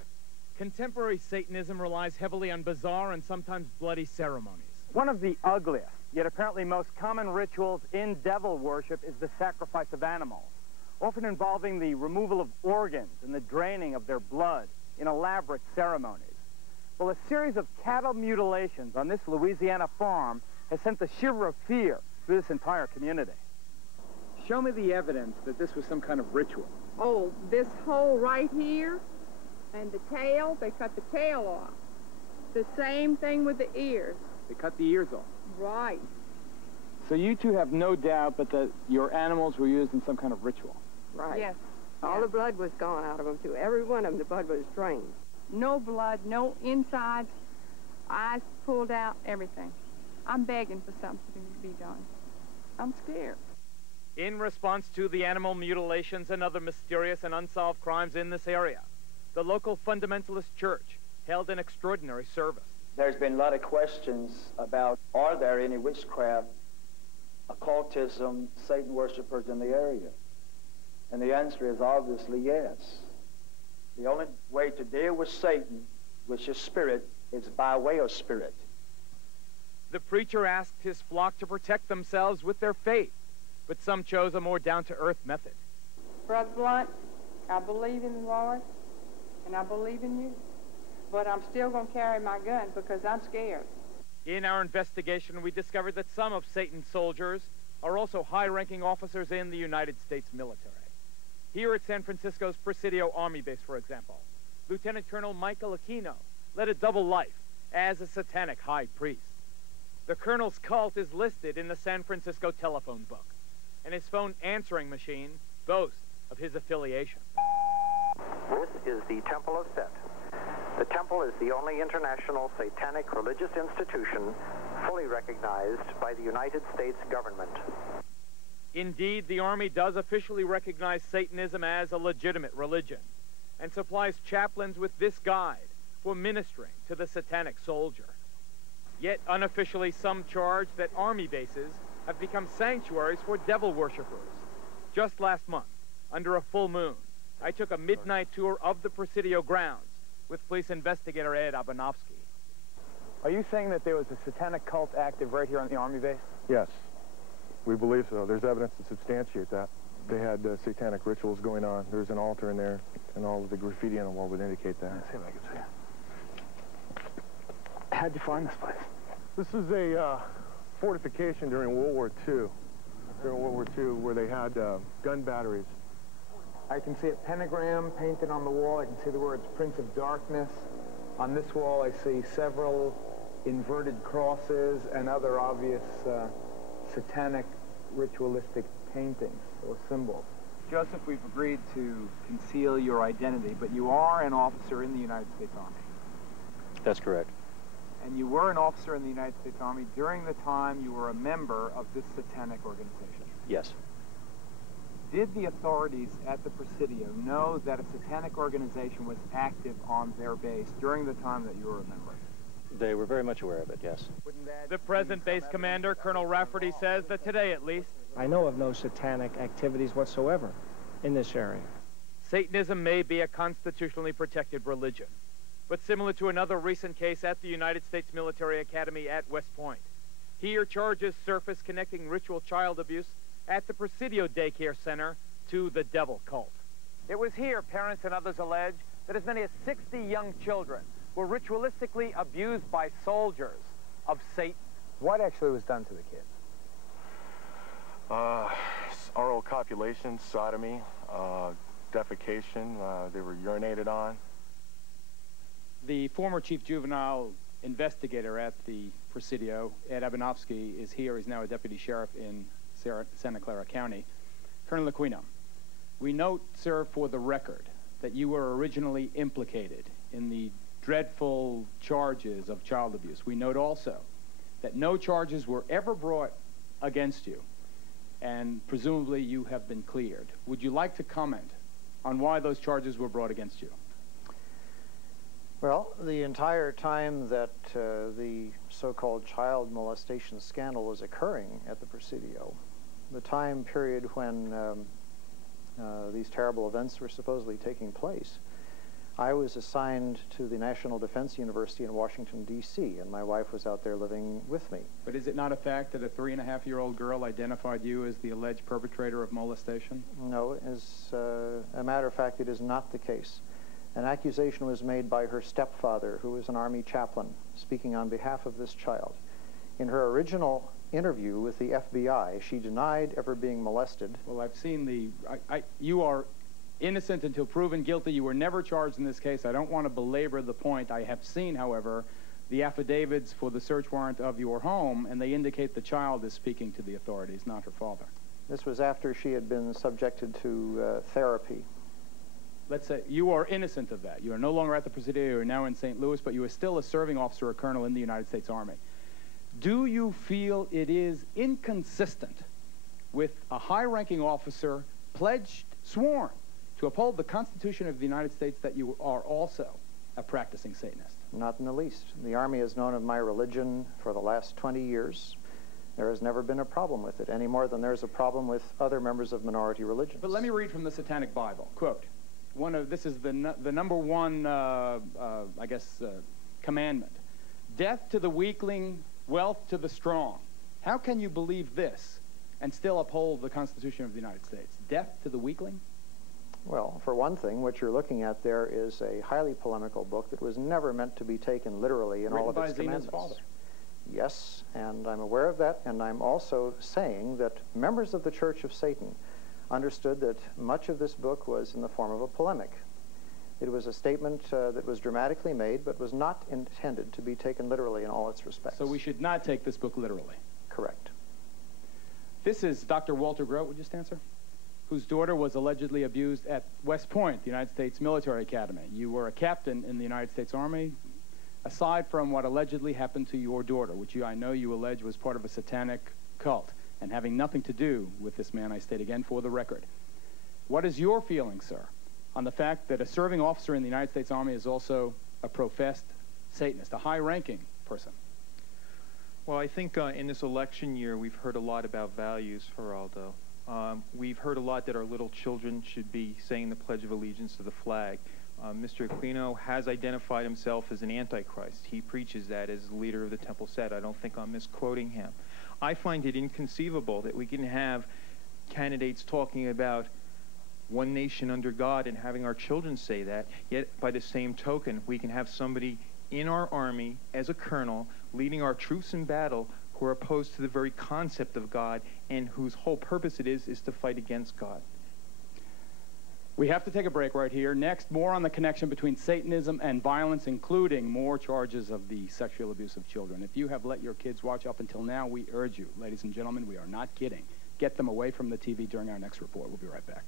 Contemporary Satanism relies heavily on bizarre and sometimes bloody ceremonies. One of the ugliest, yet apparently most common rituals in devil worship is the sacrifice of animals, often involving the removal of organs and the draining of their blood in elaborate ceremonies. Well, a series of cattle mutilations on this Louisiana farm has sent the shiver of fear through this entire community. Show me the evidence that this was some kind of ritual. Oh, this hole right here and the tail, they cut the tail off. The same thing with the ears. They cut the ears off. Right. So you two have no doubt but that your animals were used in some kind of ritual. Right. Yes. All the blood was gone out of them, too. Every one of them, the blood was drained. No blood, no insides, eyes pulled out, everything. I'm begging for something to be done. I'm scared. In response to the animal mutilations and other mysterious and unsolved crimes in this area, the local fundamentalist church held an extraordinary service. There's been a lot of questions about, are there any witchcraft, occultism, Satan worshipers in the area? And the answer is obviously yes. The only way to deal with Satan, which is spirit, is by way of spirit. The preacher asked his flock to protect themselves with their faith, but some chose a more down-to-earth method. Brother Blunt, I believe in the Lord, and I believe in you. But I'm still going to carry my gun because I'm scared. In our investigation, we discovered that some of Satan's soldiers are also high-ranking officers in the United States military. Here at San Francisco's Presidio Army Base, for example, Lieutenant Colonel Michael Aquino led a double life as a satanic high priest. The colonel's cult is listed in the San Francisco telephone book, and his phone answering machine boasts of his affiliation. This is the Temple of Set. The temple is the only international satanic religious institution fully recognized by the United States government. Indeed, the Army does officially recognize Satanism as a legitimate religion and supplies chaplains with this guide for ministering to the satanic soldier. Yet unofficially, some charge that Army bases have become sanctuaries for devil worshippers. Just last month, under a full moon, I took a midnight tour of the Presidio grounds with police investigator Ed Abanovsky. Are you saying that there was a satanic cult active right here on the Army base? Yes, we believe so. There's evidence to substantiate that. They had satanic rituals going on. There's an altar in there, and all of the graffiti on the wall would indicate that. Let's see if I can see it. How'd you find this place? This is a fortification during World War II. During World War II, where they had gun batteries. I can see a pentagram painted on the wall. I can see the words Prince of Darkness. On this wall, I see several inverted crosses and other obvious satanic ritualistic paintings or symbols. Joseph, we've agreed to conceal your identity, but you are an officer in the United States Army. That's correct. And you were an officer in the United States Army during the time you were a member of this satanic organization. Yes. Did the authorities at the Presidio know that a satanic organization was active on their base during the time that you were a member? They were very much aware of it, yes. The present base commander, Colonel Rafferty, says that today, at least, I know of no satanic activities whatsoever in this area. Satanism may be a constitutionally protected religion, but similar to another recent case at the United States Military Academy at West Point, here charges surface connecting ritual child abuse at the Presidio Daycare Center to the devil cult. It was here, parents and others allege, that as many as 60 young children were ritualistically abused by soldiers of Satan. What actually was done to the kids? Oral copulation, sodomy, defecation, they were urinated on. The former chief juvenile investigator at the Presidio, Ed Abanofsky, is here. He's now a deputy sheriff in Santa Clara County. Colonel Aquino, we note, sir, for the record, that you were originally implicated in the dreadful charges of child abuse. We note also that no charges were ever brought against you, and presumably you have been cleared. Would you like to comment on why those charges were brought against you? Well, the entire time that the so-called child molestation scandal was occurring at the Presidio, the time period when these terrible events were supposedly taking place, I was assigned to the National Defense University in Washington, D.C., and my wife was out there living with me. But is it not a fact that a 3.5-year-old girl identified you as the alleged perpetrator of molestation? No, as a matter of fact, it is not the case. An accusation was made by her stepfather, who was an Army chaplain, speaking on behalf of this child. In her original interview with the FBI, she denied ever being molested. Well, I've seen the... you are innocent until proven guilty. You were never charged in this case. I don't want to belabor the point. I have seen, however, the affidavits for the search warrant of your home, and they indicate the child is speaking to the authorities, not her father. This was after she had been subjected to therapy. Let's say you are innocent of that. You are no longer at the Presidio. You are now in St. Louis, but you are still a serving officer or colonel in the United States Army. Do you feel it is inconsistent with a high-ranking officer pledged, sworn, to uphold the Constitution of the United States that you are also a practicing Satanist? Not in the least. The Army has known of my religion for the last 20 years. There has never been a problem with it, any more than there's a problem with other members of minority religions. But let me read from the Satanic Bible. Quote, this is the number one, commandment. Death to the weakling, wealth to the strong. How can you believe this and still uphold the Constitution of the United States? Death to the weakling? Well, for one thing, what you're looking at there is a highly polemical book that was never meant to be taken literally in all of its commandments. Father. Yes, and I'm aware of that, and I'm also saying that members of the Church of Satan understood that much of this book was in the form of a polemic. It was a statement that was dramatically made, but was not intended to be taken literally in all its respects. So we should not take this book literally? Correct. This is Dr. Walter Grote, would you stand, sir? Whose daughter was allegedly abused at West Point, the United States Military Academy. You were a captain in the United States Army. Aside from what allegedly happened to your daughter, which I know you allege was part of a satanic cult, and having nothing to do with this man, I state again for the record, what is your feeling, sir, on the fact that a serving officer in the United States Army is also a professed Satanist, a high-ranking person? Well, I think in this election year, we've heard a lot about values, Geraldo. We've heard a lot that our little children should be saying the Pledge of Allegiance to the flag. Mr. Aquino has identified himself as an antichrist. He preaches that as the leader of the Temple Set. I don't think I'm misquoting him. I find it inconceivable that we can have candidates talking about one nation under God and having our children say that, yet by the same token, we can have somebody in our army as a colonel leading our troops in battle who are opposed to the very concept of God and whose whole purpose it is to fight against God. We have to take a break right here. Next, more on the connection between Satanism and violence, including more charges of the sexual abuse of children. If you have let your kids watch up until now, we urge you, ladies and gentlemen, we are not kidding. Get them away from the TV during our next report. We'll be right back.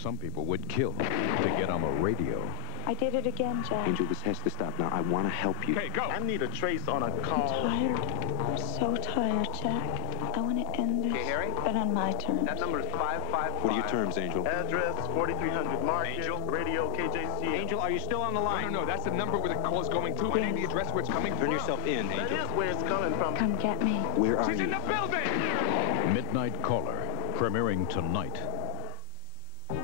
Some people would kill to get on the radio. I did it again, Jack. Angel, this has to stop now. I want to help you. Okay, go. I need a trace on a call. I'm tired. I'm so tired, Jack. I want to end this, but on my terms. That number is 555. What are your terms, Angel? Address 4300 Market. Angel? Radio KJC. Angel, are you still on the line? No, that's the number where the call is going to. I need the address where it's coming from. Turn yourself in, Angel. That is where it's coming from. Come get me. Where are She's you? in the building! Midnight Caller, premiering tonight.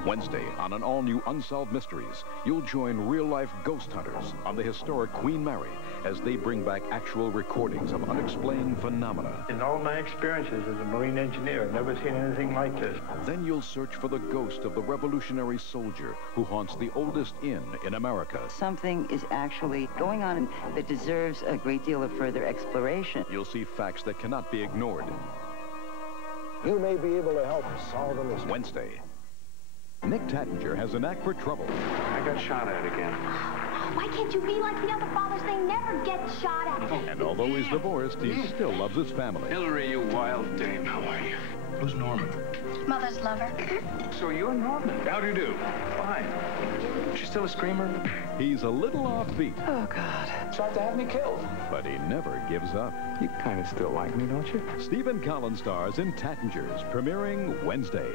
Wednesday, on an all-new Unsolved Mysteries, you'll join real-life ghost hunters on the historic Queen Mary as they bring back actual recordings of unexplained phenomena. In all my experiences as a Marine engineer, I've never seen anything like this. Then you'll search for the ghost of the revolutionary soldier who haunts the oldest inn in America. Something is actually going on that deserves a great deal of further exploration. You'll see facts that cannot be ignored. You may be able to help solve a mystery. Wednesday. Nick Tattinger has a knack for trouble. I got shot at again. Why can't you be like the other fathers? They never get shot at. And although he's divorced, he still loves his family. Hillary, you wild dame, how are you? Who's Norman? Mother's lover. So you're Norman. How do you do? Fine. She's still a screamer? He's a little offbeat. Oh, God. Tried to have me killed. But he never gives up. You kind of still like me, don't you? Stephen Collins stars in Tattingers, premiering Wednesday.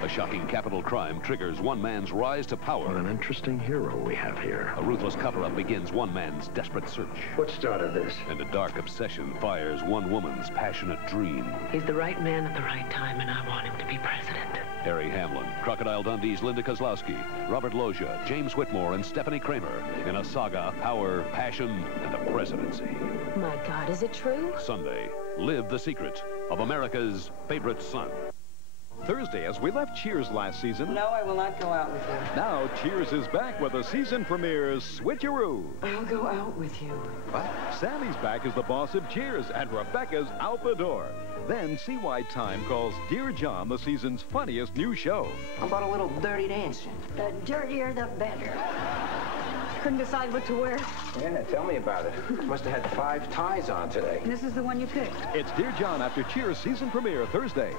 A shocking capital crime triggers one man's rise to power. What an interesting hero we have here. A ruthless cover-up begins one man's desperate search. What started this? And a dark obsession fires one woman's passionate dream. He's the right man at the right time, and I want him to be president. Harry Hamlin, Crocodile Dundee's Linda Kozlowski, Robert Loggia, James Whitmore, and Stephanie Kramer in a saga of power, passion, and a presidency. My God, is it true? Sunday, live the secret of America's favorite son. Thursday, as we left Cheers last season. No, I will not go out with you. Now Cheers is back with a season premiere switcheroo. I'll go out with you. What? Sally's back as the boss of Cheers, and Rebecca's out the door. Then see why Time calls Dear John the season's funniest new show. How about a little dirty dancing? The dirtier, the better. Couldn't decide what to wear. Yeah, tell me about it. Must have had 5 ties on today. And this is the one you picked. It's Dear John after Cheers season premiere Thursday.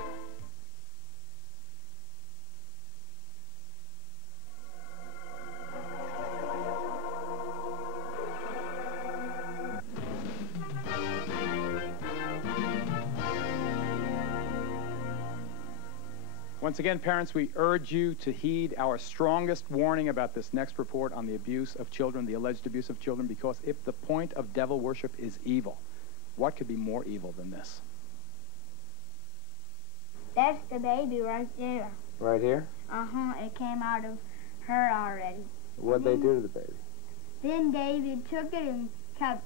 Once again, parents, we urge you to heed our strongest warning about this next report on the abuse of children, the alleged abuse of children, because if the point of devil worship is evil, what could be more evil than this? That's the baby right there. Right here? Uh-huh. It came out of her already. What'd they do to the baby? Then David took it and kept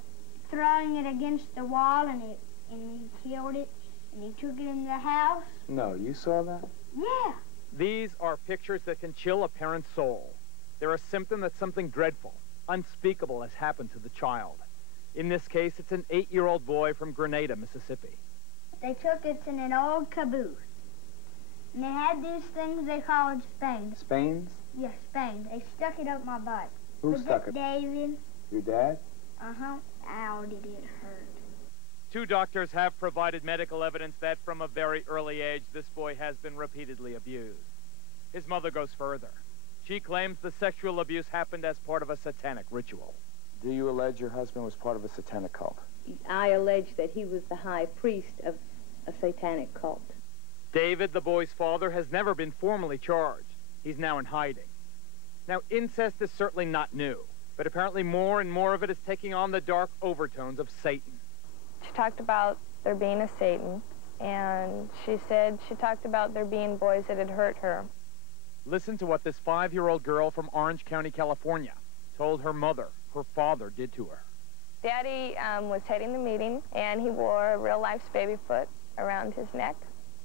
throwing it against the wall, and he killed it, and he took it in the house. No, you saw that? Yeah. These are pictures that can chill a parent's soul. They're a symptom that something dreadful, unspeakable has happened to the child. In this case, it's an 8-year-old boy from Grenada, Mississippi. They took it in an old caboose. And they had these things they called spanes. Spanes? Yes, spanes. They stuck it up my butt. Who stuck it? David. Your dad? Uh-huh. Ow, did it hurt. 2 doctors have provided medical evidence that from a very early age, this boy has been repeatedly abused. His mother goes further. She claims the sexual abuse happened as part of a satanic ritual. Do you allege your husband was part of a satanic cult? I allege that he was the high priest of a satanic cult. David, the boy's father, has never been formally charged. He's now in hiding. Now, incest is certainly not new, but apparently more and more of it is taking on the dark overtones of Satan. She talked about there being a Satan, and she talked about there being boys that had hurt her. Listen to what this 5-year-old girl from Orange County, California, told her mother her father did to her. Daddy was heading the meeting, and he wore a real-life's baby foot around his neck.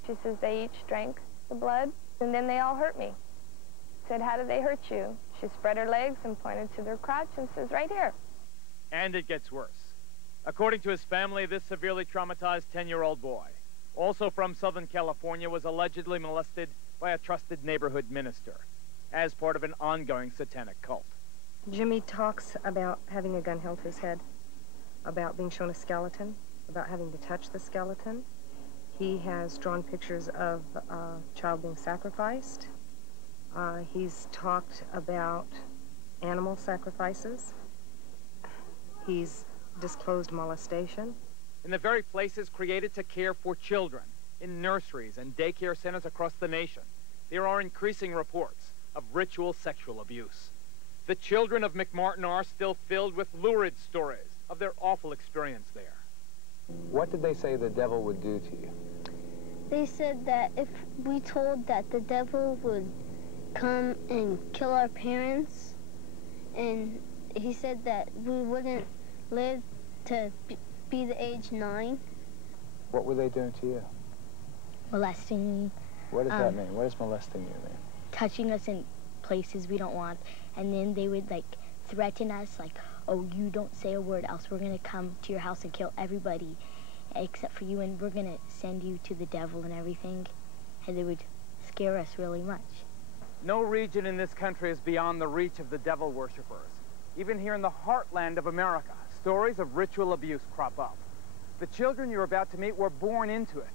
She says they each drank the blood, and then they all hurt me. Said, how did they hurt you? She spread her legs and pointed to their crotch and says, right here. And it gets worse. According to his family, this severely traumatized 10-year-old boy, also from Southern California, was allegedly molested by a trusted neighborhood minister as part of an ongoing satanic cult. Jimmy talks about having a gun held to his head, about being shown a skeleton, about having to touch the skeleton. He has drawn pictures of a child being sacrificed. He's talked about animal sacrifices. He's disclosed molestation. In the very places created to care for children, in nurseries and daycare centers across the nation, there are increasing reports of ritual sexual abuse. The children of McMartin are still filled with lurid stories of their awful experience there. What did they say the devil would do to you? They said that if we told that the devil would come and kill our parents, and he said that we wouldn't live to be the age 9. What were they doing to you? Molesting me. What does that mean? What does molesting you mean? Touching us in places we don't want, and then they would like threaten us like, oh, you don't say a word else we're gonna come to your house and kill everybody except for you, and we're gonna send you to the devil and everything. And they would scare us really much. No region in this country is beyond the reach of the devil worshippers. Even here in the heartland of America, stories of ritual abuse crop up. The children you're about to meet were born into it.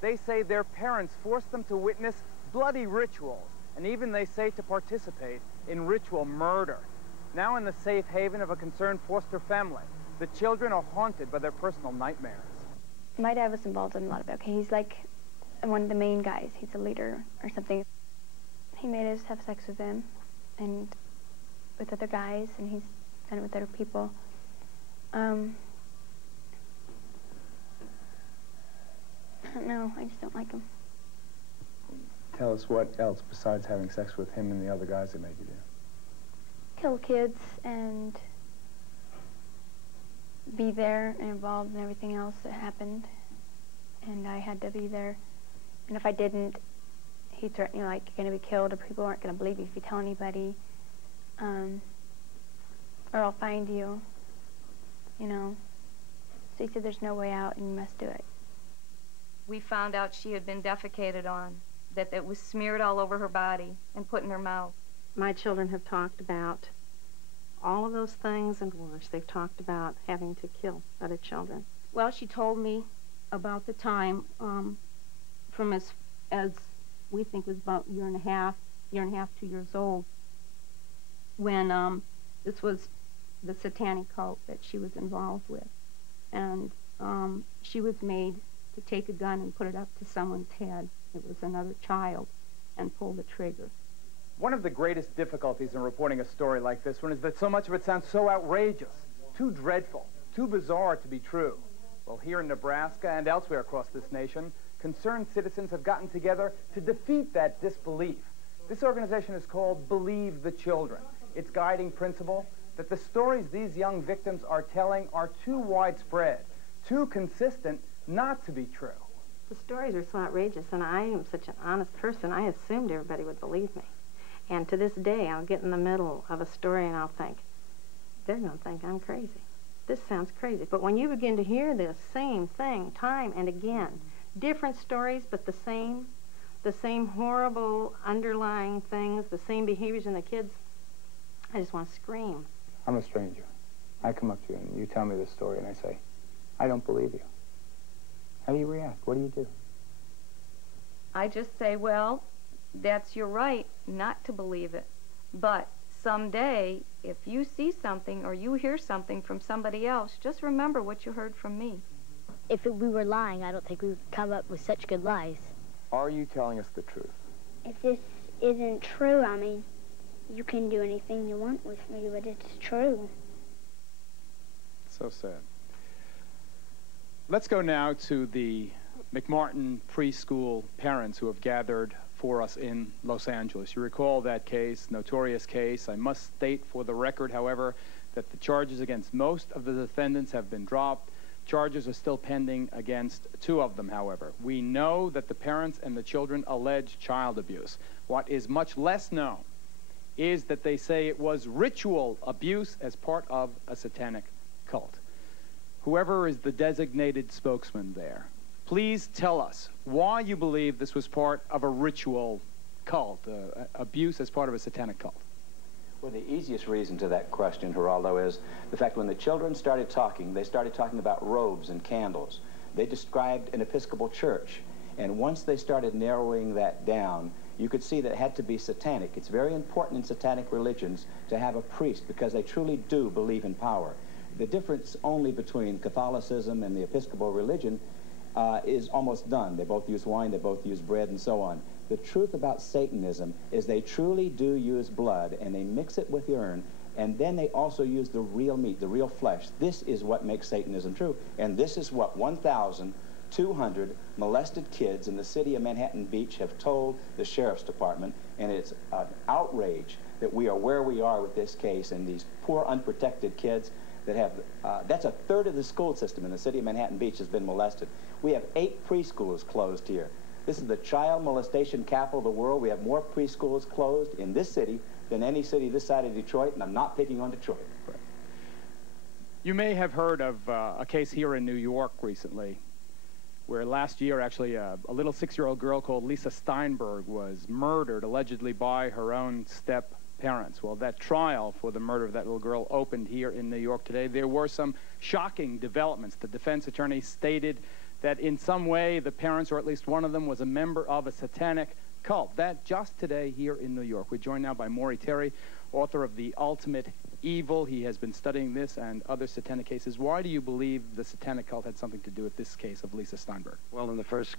They say their parents forced them to witness bloody rituals, and even they say to participate in ritual murder. Now in the safe haven of a concerned foster family, the children are haunted by their personal nightmares. My dad was involved in a lot of it. Okay, he's like one of the main guys. He's a leader or something. He made us have sex with him and with other guys, and he's done it with other people. I don't know. I just don't like him. Tell us what else besides having sex with him and the other guys that made you do. Kill kids and be there and involved in everything else that happened. And I had to be there. And if I didn't, he threatened you like you're going to be killed, or people aren't going to believe you if you tell anybody. Or I'll find you, you know. So he said there's no way out and you must do it. We found out she had been defecated on, that it was smeared all over her body and put in her mouth. My children have talked about all of those things and worse. They've talked about having to kill other children. Well, she told me about the time from as we think was about a year and a half, 2 years old, when this was the satanic cult that she was involved with. And she was made to take a gun and put it up to someone's head. It was another child, and pull the trigger. One of the greatest difficulties in reporting a story like this one is that so much of it sounds so outrageous, too dreadful, too bizarre to be true. Well, here in Nebraska and elsewhere across this nation, concerned citizens have gotten together to defeat that disbelief. This organization is called Believe the Children. Its guiding principle, that the stories these young victims are telling are too widespread, too consistent not to be true. The stories are so outrageous, and I am such an honest person, I assumed everybody would believe me. And to this day, I'll get in the middle of a story and I'll think, they're going to think I'm crazy. This sounds crazy. But when you begin to hear this same thing time and again, different stories, but the same horrible underlying things, the same behaviors in the kids, I just want to scream. I'm a stranger. I come up to you and you tell me this story and I say, I don't believe you. How do you react? What do you do? I just say, well, that's your right not to believe it. But someday, if you see something or you hear something from somebody else, just remember what you heard from me. If we were lying, I don't think we would come up with such good lies. Are you telling us the truth? If this isn't true, I mean, you can do anything you want with me, but it's true. So sad. Let's go now to the McMartin preschool parents who have gathered for us in Los Angeles. You recall that case, notorious case. I must state for the record, however, that the charges against most of the defendants have been dropped. Charges are still pending against 2 of them, however. We know that the parents and the children allege child abuse. What is much less known is that they say it was ritual abuse as part of a satanic cult. Whoever is the designated spokesman there, please tell us why you believe this was part of a ritual cult, abuse as part of a satanic cult. Well, the easiest reason to that question, Geraldo, is the fact when the children started talking, they started talking about robes and candles. They described an Episcopal church, And once they started narrowing that down, you could see that it had to be satanic. It's very important in satanic religions to have a priest because they truly do believe in power. The difference only between Catholicism and the Episcopal religion is almost done. They both use wine, they both use bread, and so on. The truth about Satanism is they truly do use blood, and they mix it with urine, and then they also use the real meat, the real flesh. This is what makes Satanism true, and this is what 1,200 molested kids in the city of Manhattan Beach have told the Sheriff's Department, and it's an outrage that we are where we are with this case, and these poor unprotected kids that have, that's a third of the school system in the city of Manhattan Beach has been molested. We have 8 preschools closed here. This is the child molestation capital of the world. We have more preschools closed in this city than any city this side of Detroit, and I'm not picking on Detroit. You may have heard of a case here in New York recently where last year, actually, a little 6-year-old girl called Lisa Steinberg was murdered, allegedly by her own step-parents. Well, that trial for the murder of that little girl opened here in New York today. There were some shocking developments. The defense attorney stated that in some way the parents, or at least one of them, was a member of a satanic cult. That just today here in New York. We're joined now by Maury Terry, author of The Ultimate Evil. He has been studying this and other satanic cases. Why do you believe the satanic cult had something to do with this case of Lisa Steinberg? Well, in the first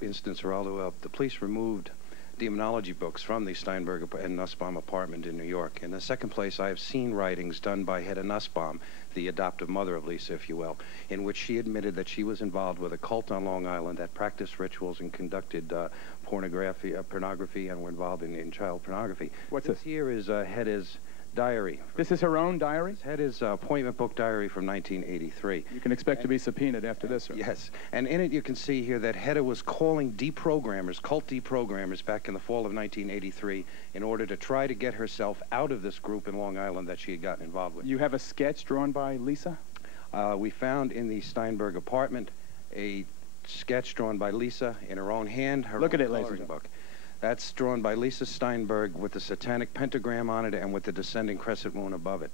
instance, Geraldo, the police removed demonology books from the Steinberg and Nussbaum apartment in New York. In the second place, I have seen writings done by Hedda Nussbaum, the adoptive mother of Lisa, if you will, in which she admitted that she was involved with a cult on Long Island that practiced rituals and conducted pornography and were involved in child pornography. What's this? Here is Hedda's diary. This is her own diary? Hedda's appointment book diary from 1983. You can expect to be subpoenaed after this, sir. Yes, and in it you can see here that Hedda was calling deprogrammers, cult deprogrammers, back in the fall of 1983 in order to try to get herself out of this group in Long Island that she had gotten involved with. You have a sketch drawn by Lisa? We found in the Steinberg apartment a sketch drawn by Lisa in her own hand. Look at it, ladies and gentlemen. Book. That's drawn by Lisa Steinberg with the satanic pentagram on it and with the descending crescent moon above it.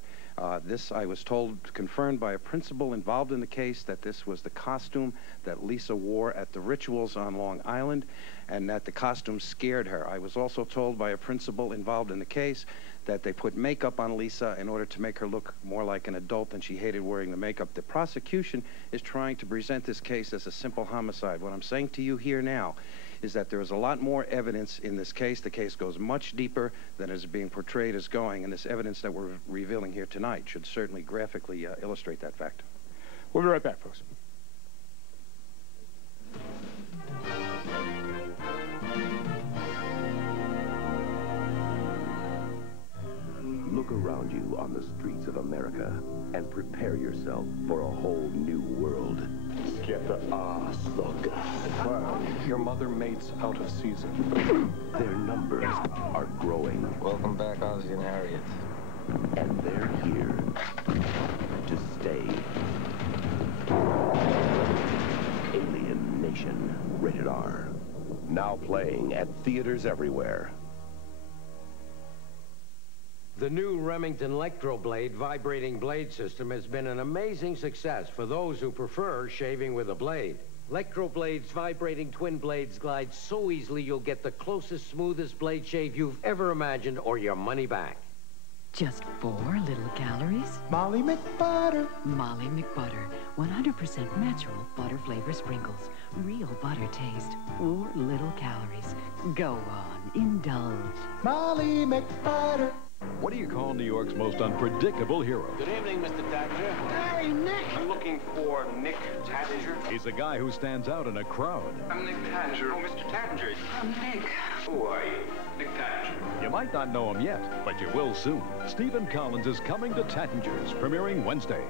This, I was told, confirmed by a principal involved in the case, that this was the costume that Lisa wore at the rituals on Long Island, and that the costume scared her. I was also told by a principal involved in the case that they put makeup on Lisa in order to make her look more like an adult, and she hated wearing the makeup. The prosecution is trying to present this case as a simple homicide. What I'm saying to you here now is that there is a lot more evidence in this case. The case goes much deeper than is being portrayed as going, and this evidence that we're revealing here tonight should certainly graphically illustrate that fact. We'll be right back, folks. Look around you on the streets of America and prepare yourself for a whole new world. Get the look. Well, your mother mate's out of season. Their numbers are growing. Welcome back, Ozzy and Harriet. And they're here to stay. Alien Nation, rated R. Now playing at theaters everywhere. The new Remington Electroblade vibrating blade system has been an amazing success for those who prefer shaving with a blade. Electroblade's vibrating twin blades glide so easily you'll get the closest, smoothest blade shave you've ever imagined, or your money back. Just 4 little calories. Molly McButter. Molly McButter. 100% natural butter flavor sprinkles. Real butter taste. 4 little calories. Go on, indulge. Molly McButter. What do you call New York's most unpredictable hero? Good evening, Mr. Tattinger. Hey, Nick. I'm looking for Nick Tattinger. He's a guy who stands out in a crowd. I'm Nick Tattinger. Oh, Mr. Tattinger. I'm Nick. Who are you? Nick Tattinger. You might not know him yet, but you will soon. Stephen Collins is coming to Tattinger's, premiering Wednesday.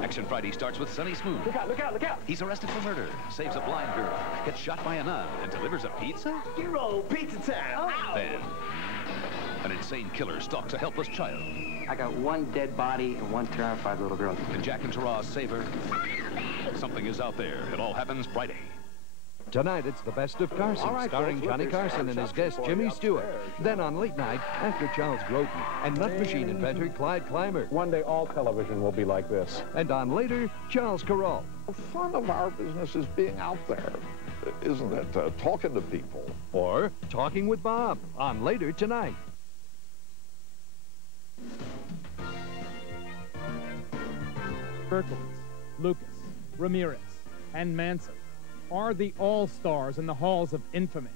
Action Friday starts with Sonny Smooth. Look out, look out, look out! He's arrested for murder, saves a blind girl, gets shot by a nun, and delivers a pizza? Hero, pizza time! Then, an insane killer stalks a helpless child. I got 1 dead body and 1 terrified little girl. And Jack and Tara save her. Something is out there. It all happens Friday. Tonight, it's the best of Carson, starring Johnny Carson and his guest Jimmy Stewart. Then on late night, after Charles Grodin and nut machine inventor Clyde Clymer. One day, all television will be like this. And on later, Charles Geraldo. The fun of our business is being out there, isn't it? Talking to people. Or Talking with Bob on later tonight. Berkowitz, Lucas, Ramirez, and Manson are the all-stars in the halls of infamy.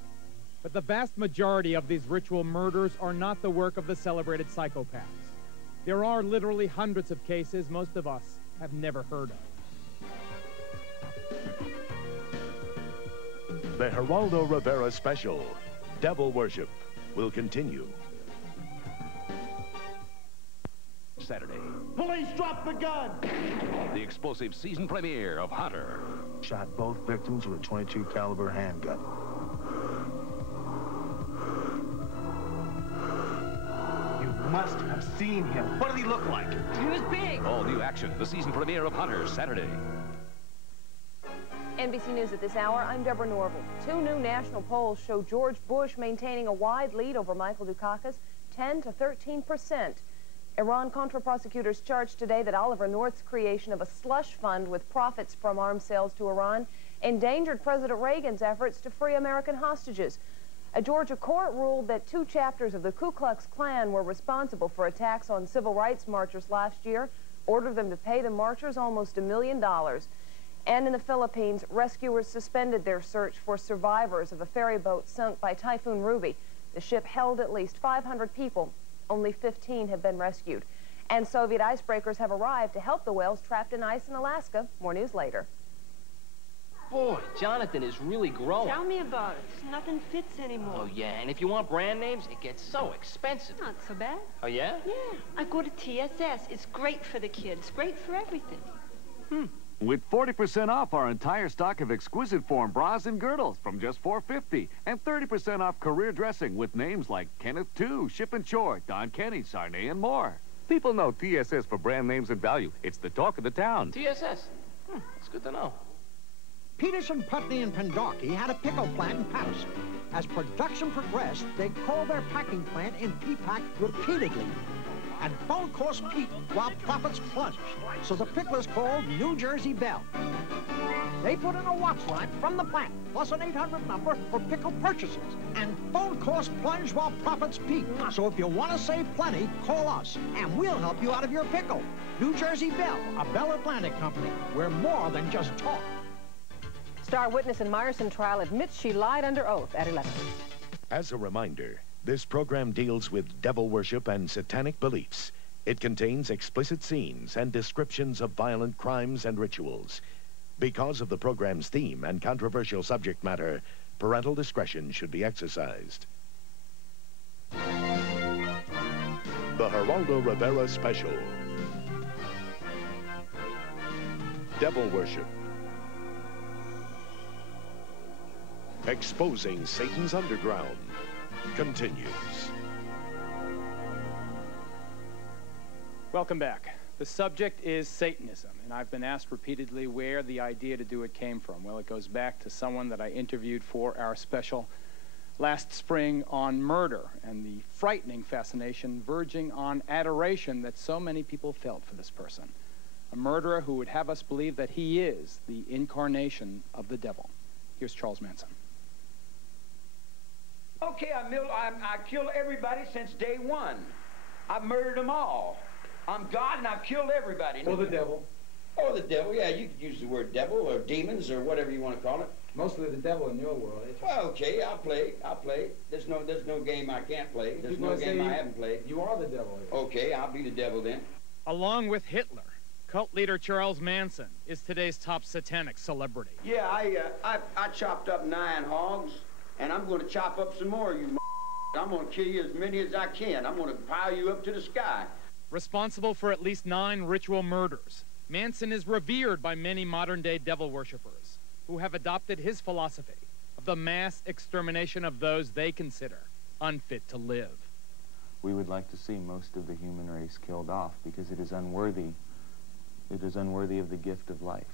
But the vast majority of these ritual murders are not the work of the celebrated psychopaths. There are literally hundreds of cases most of us have never heard of. The Geraldo Rivera special, Devil Worship, will continue. Saturday. Police, drop the gun! The explosive season premiere of Hunter. Shot both victims with a .22 caliber handgun. You must have seen him. What did he look like? He was big. All new action, the season premiere of Hunter, Saturday. NBC News at this hour, I'm Deborah Norville. Two new national polls show George Bush maintaining a wide lead over Michael Dukakis, 10 to 13%. Iran-Contra prosecutors charged today that Oliver North's creation of a slush fund with profits from arms sales to Iran endangered President Reagan's efforts to free American hostages. A Georgia court ruled that 2 chapters of the Ku Klux Klan were responsible for attacks on civil rights marchers last year, ordered them to pay the marchers almost $1 million. And in the Philippines, rescuers suspended their search for survivors of a ferry boat sunk by Typhoon Ruby. The ship held at least 500 people. Only 15 have been rescued. And Soviet icebreakers have arrived to help the whales trapped in ice in Alaska. More news later. Boy, Jonathan is really growing. Tell me about it. Nothing fits anymore. Oh, yeah, and if you want brand names, it gets so expensive. Not so bad. Oh, yeah? Yeah. I go to TSS. It's great for the kids. Great for everything. With 40% off our entire stock of exquisite form bras and girdles from just $4.50, and 30% off career dressing with names like Kenneth II, Ship and Shore, Don Kenny, Sarnay, and more. People know TSS for brand names and value. It's the talk of the town. TSS. That's good to know. Peterson, Putney, and Pendarkey had a pickle plant in Patterson. As production progressed, they called their packing plant in P-Pack repeatedly. And full course peaked while profits plunged. So the picklers called New Jersey Bell. They put in a watch line from the plant, plus an 800 number for pickle purchases. And full course plunged while profits peaked. So if you want to save plenty, call us, and we'll help you out of your pickle. New Jersey Bell, a Bell Atlantic company. We're more than just talk. Star witness in Meyerson trial admits she lied under oath at 11. As a reminder, this program deals with devil worship and satanic beliefs. It contains explicit scenes and descriptions of violent crimes and rituals. Because of the program's theme and controversial subject matter, parental discretion should be exercised. The Geraldo Rivera Special. Devil worship. Exposing Satan's underground continues. Welcome back. The subject is Satanism, and I've been asked repeatedly where the idea to do it came from. Well, it goes back to someone that I interviewed for our special last spring on murder and the frightening fascination verging on adoration that so many people felt for this person. A murderer who would have us believe that he is the incarnation of the devil. Here's Charles Manson. Okay, I killed everybody since day one. I've murdered them all. I'm God and I've killed everybody. Or the devil. Or the devil, yeah, you could use the word devil or demons or whatever you want to call it. Mostly the devil in your world, eh? Well, okay, I'll play. There's no game I can't play. There's no game I haven't played. You are the devil. Okay, I'll be the devil then. Along with Hitler, cult leader Charles Manson is today's top satanic celebrity. Yeah, I chopped up 9 hogs, and I'm going to chop up some more, you I'm going to kill you as many as I can. I'm going to pile you up to the sky. Responsible for at least 9 ritual murders, Manson is revered by many modern-day devil worshippers who have adopted his philosophy of the mass extermination of those they consider unfit to live. We would like to see most of the human race killed off because it is unworthy. It is unworthy of the gift of life.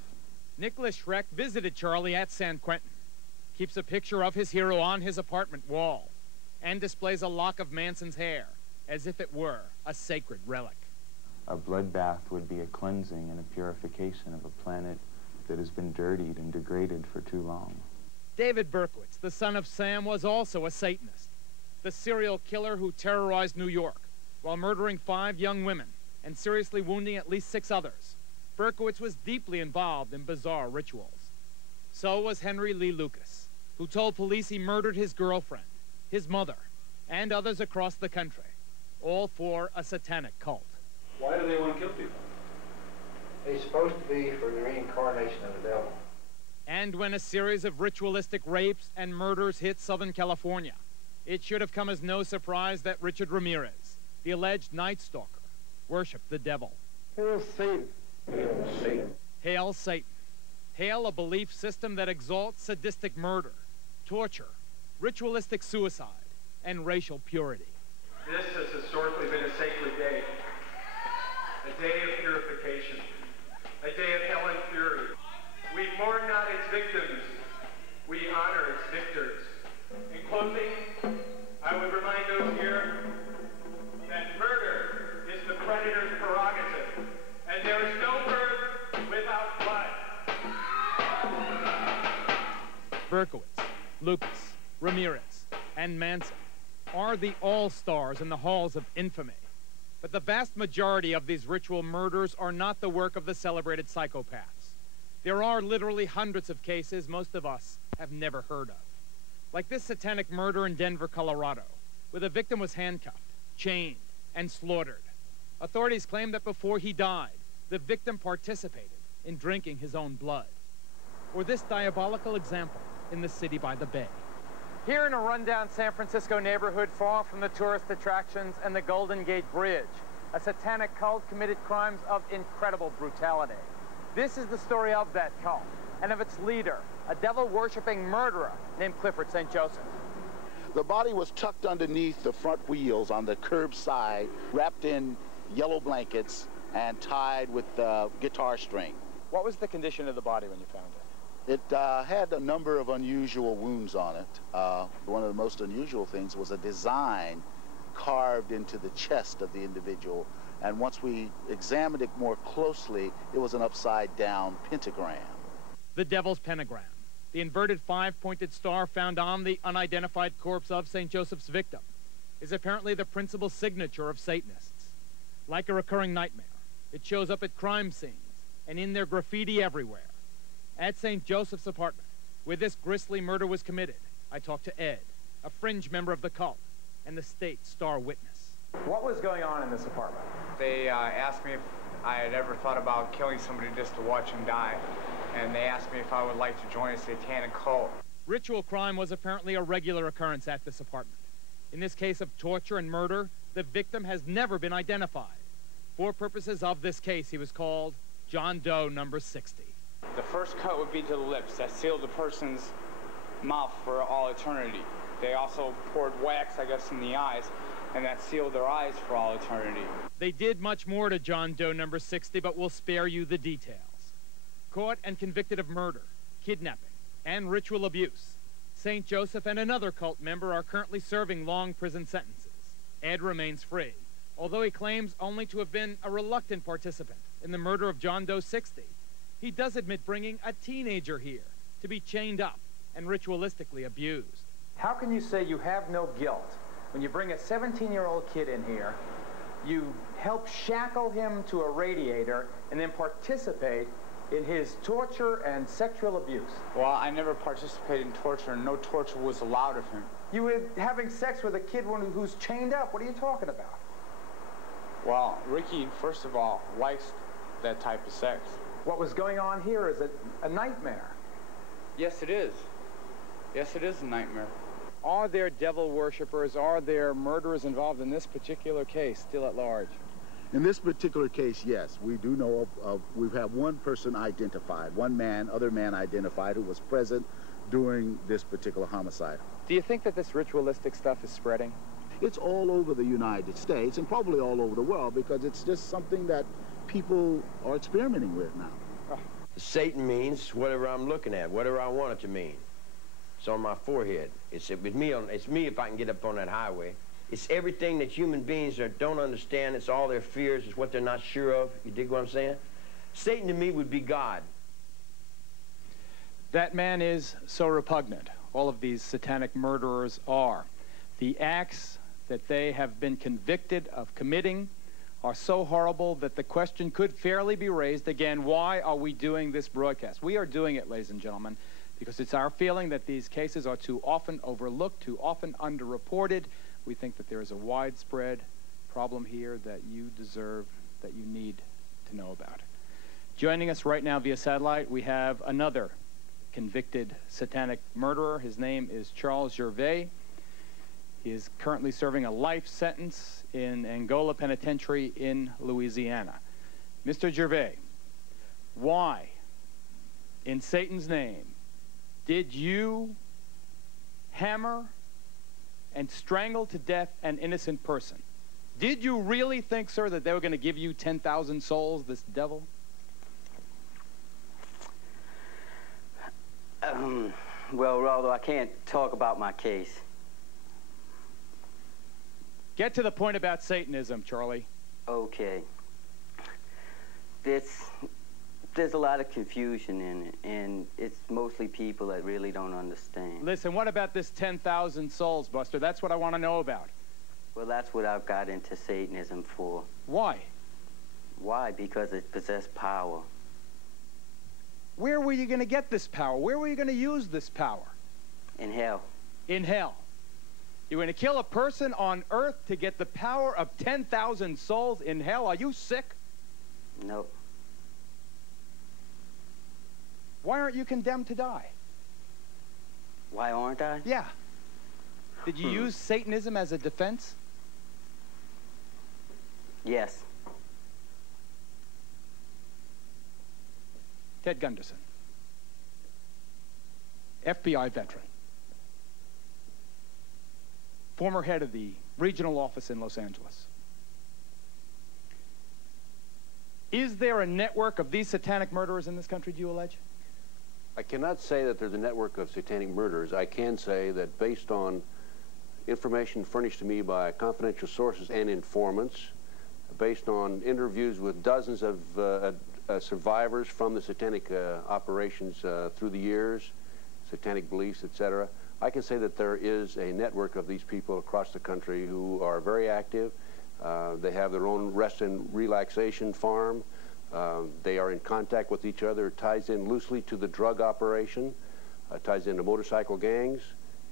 Nicholas Schreck visited Charlie at San Quentin. keeps a picture of his hero on his apartment wall, and displays a lock of Manson's hair as if it were a sacred relic. A bloodbath would be a cleansing and a purification of a planet that has been dirtied and degraded for too long. David Berkowitz, the son of Sam, was also a Satanist, the serial killer who terrorized New York while murdering 5 young women and seriously wounding at least 6 others. Berkowitz was deeply involved in bizarre rituals. So was Henry Lee Lucas, who told police he murdered his girlfriend, his mother, and others across the country, all for a satanic cult. Why do they want to kill people? It's supposed to be for the reincarnation of the devil. And when a series of ritualistic rapes and murders hit Southern California, it should have come as no surprise that Richard Ramirez, the alleged Night Stalker, worshipped the devil. Hail Satan. Hail Satan. Hail Satan. Hail a belief system that exalts sadistic murder, torture, ritualistic suicide, and racial purity. This has historically been a sacred day. A day of purification. A day of hell and fury. We mourn not its victims. We honor its victors. In closing, I would remind those here that murder is the predator's prerogative, and there is no birth without blood. Berkowitz, Lucas, Ramirez, and Manson are the all-stars in the halls of infamy. But the vast majority of these ritual murders are not the work of the celebrated psychopaths. There are literally hundreds of cases most of us have never heard of. Like this satanic murder in Denver, Colorado, where the victim was handcuffed, chained, and slaughtered. Authorities claim that before he died, the victim participated in drinking his own blood. Or this diabolical example in the city by the bay. Here in a rundown San Francisco neighborhood far from the tourist attractions and the Golden Gate Bridge, a satanic cult committed crimes of incredible brutality. This is the story of that cult and of its leader, a devil-worshipping murderer named Clifford St. Joseph. The body was tucked underneath the front wheels on the curbside, wrapped in yellow blankets and tied with guitar string. What was the condition of the body when you found it? It had a number of unusual wounds on it. One of the most unusual things was a design carved into the chest of the individual. And once we examined it more closely, it was an upside-down pentagram. The Devil's Pentagram, the inverted 5-pointed star found on the unidentified corpse of St. Joseph's victim, is apparently the principal signature of Satanists. Like a recurring nightmare, it shows up at crime scenes and in their graffiti everywhere. At St. Joseph's apartment, where this grisly murder was committed, I talked to Ed, a fringe member of the cult, and the state star witness. What was going on in this apartment? They asked me if I had ever thought about killing somebody just to watch him die, and they asked me if I would like to join a satanic cult. Ritual crime was apparently a regular occurrence at this apartment. In this case of torture and murder, the victim has never been identified. For purposes of this case, he was called John Doe number 60. The first cut would be to the lips. That sealed the person's mouth for all eternity. They also poured wax, I guess, in the eyes, and that sealed their eyes for all eternity. They did much more to John Doe number 60, but we'll spare you the details. Caught and convicted of murder, kidnapping, and ritual abuse, St. Joseph and another cult member are currently serving long prison sentences. Ed remains free, although he claims only to have been a reluctant participant in the murder of John Doe 60. He does admit bringing a teenager here to be chained up and ritualistically abused. How can you say you have no guilt when you bring a 17-year-old kid in here, you help shackle him to a radiator, and then participate in his torture and sexual abuse? Well, I never participated in torture, and no torture was allowed of him. You were having sex with a kid who's chained up. What are you talking about? Well, Ricky, first of all, likes that type of sex. What was going on here is a nightmare. Yes, it is. Yes, it is a nightmare. Are there devil worshippers, are there murderers involved in this particular case still at large? In this particular case, yes. We do know of we've had one person identified, other man identified who was present during this particular homicide. Do you think that this ritualistic stuff is spreading? It's all over the United States and probably all over the world because it's just something that people are experimenting with now. Satan means whatever I'm looking at, whatever I want it to mean. It's on my forehead. It's me if I can get up on that highway. It's everything that human beings don't understand. It's all their fears. It's what they're not sure of. You dig what I'm saying? Satan to me would be God. That man is so repugnant. All of these satanic murderers are. The acts that they have been convicted of committing are so horrible that the question could fairly be raised again, why are we doing this broadcast? We are doing it, ladies and gentlemen, because it's our feeling that these cases are too often overlooked, too often underreported. We think that there is a widespread problem here that you deserve, that you need to know about. Joining us right now via satellite, we have another convicted satanic murderer. His name is Charles Gervais. He is currently serving a life sentence in Angola Penitentiary in Louisiana. Mr. Gervais, why, in Satan's name, did you hammer and strangle to death an innocent person? Did you really think, sir, that they were going to give you 10,000 souls, this devil? Well, Geraldo, I can't talk about my case. Get to the point about Satanism, Charlie. Okay. There's a lot of confusion in it, and it's mostly people that really don't understand. Listen, what about this 10,000 souls, Buster? That's what I want to know about. Well, that's what I've got into Satanism for. Why? Why? Because it possessed power. Where were you going to get this power? Where were you going to use this power? In hell. In hell. You're going to kill a person on earth to get the power of 10,000 souls in hell? Are you sick? No. Why aren't you condemned to die? Why aren't I? Yeah. Did you use Satanism as a defense? Yes. Ted Gunderson, FBI veteran, former head of the regional office in Los Angeles. Is there a network of these satanic murderers in this country, do you allege? I cannot say that there's a network of satanic murderers. I can say that based on information furnished to me by confidential sources and informants, based on interviews with dozens of survivors from the satanic operations through the years, satanic beliefs, etc., I can say that there is a network of these people across the country who are very active. They have their own rest and relaxation farm. They are in contact with each other. It ties in loosely to the drug operation, ties into motorcycle gangs,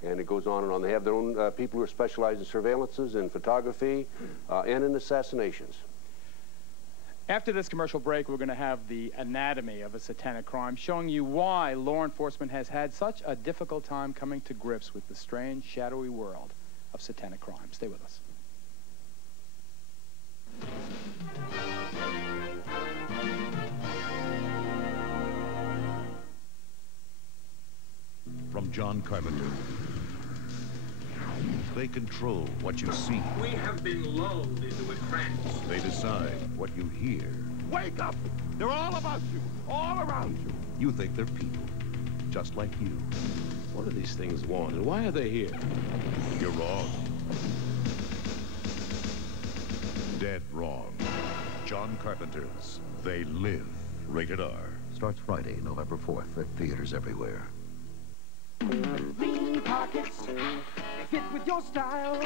and it goes on and on. They have their own people who are specialized in surveillances and photography and in assassinations. After this commercial break, we're going to have the anatomy of a satanic crime, showing you why law enforcement has had such a difficult time coming to grips with the strange, shadowy world of satanic crime. Stay with us. From John Carpenter. They control what you see. We have been lulled into a trance. They decide what you hear. Wake up! They're all about you, all around you. You think they're people, just like you. What do these things want, and why are they here? You're wrong. Dead wrong. John Carpenter's They Live. Rated R. Starts Friday, November 4th at theaters everywhere. Lean pockets fit with your style.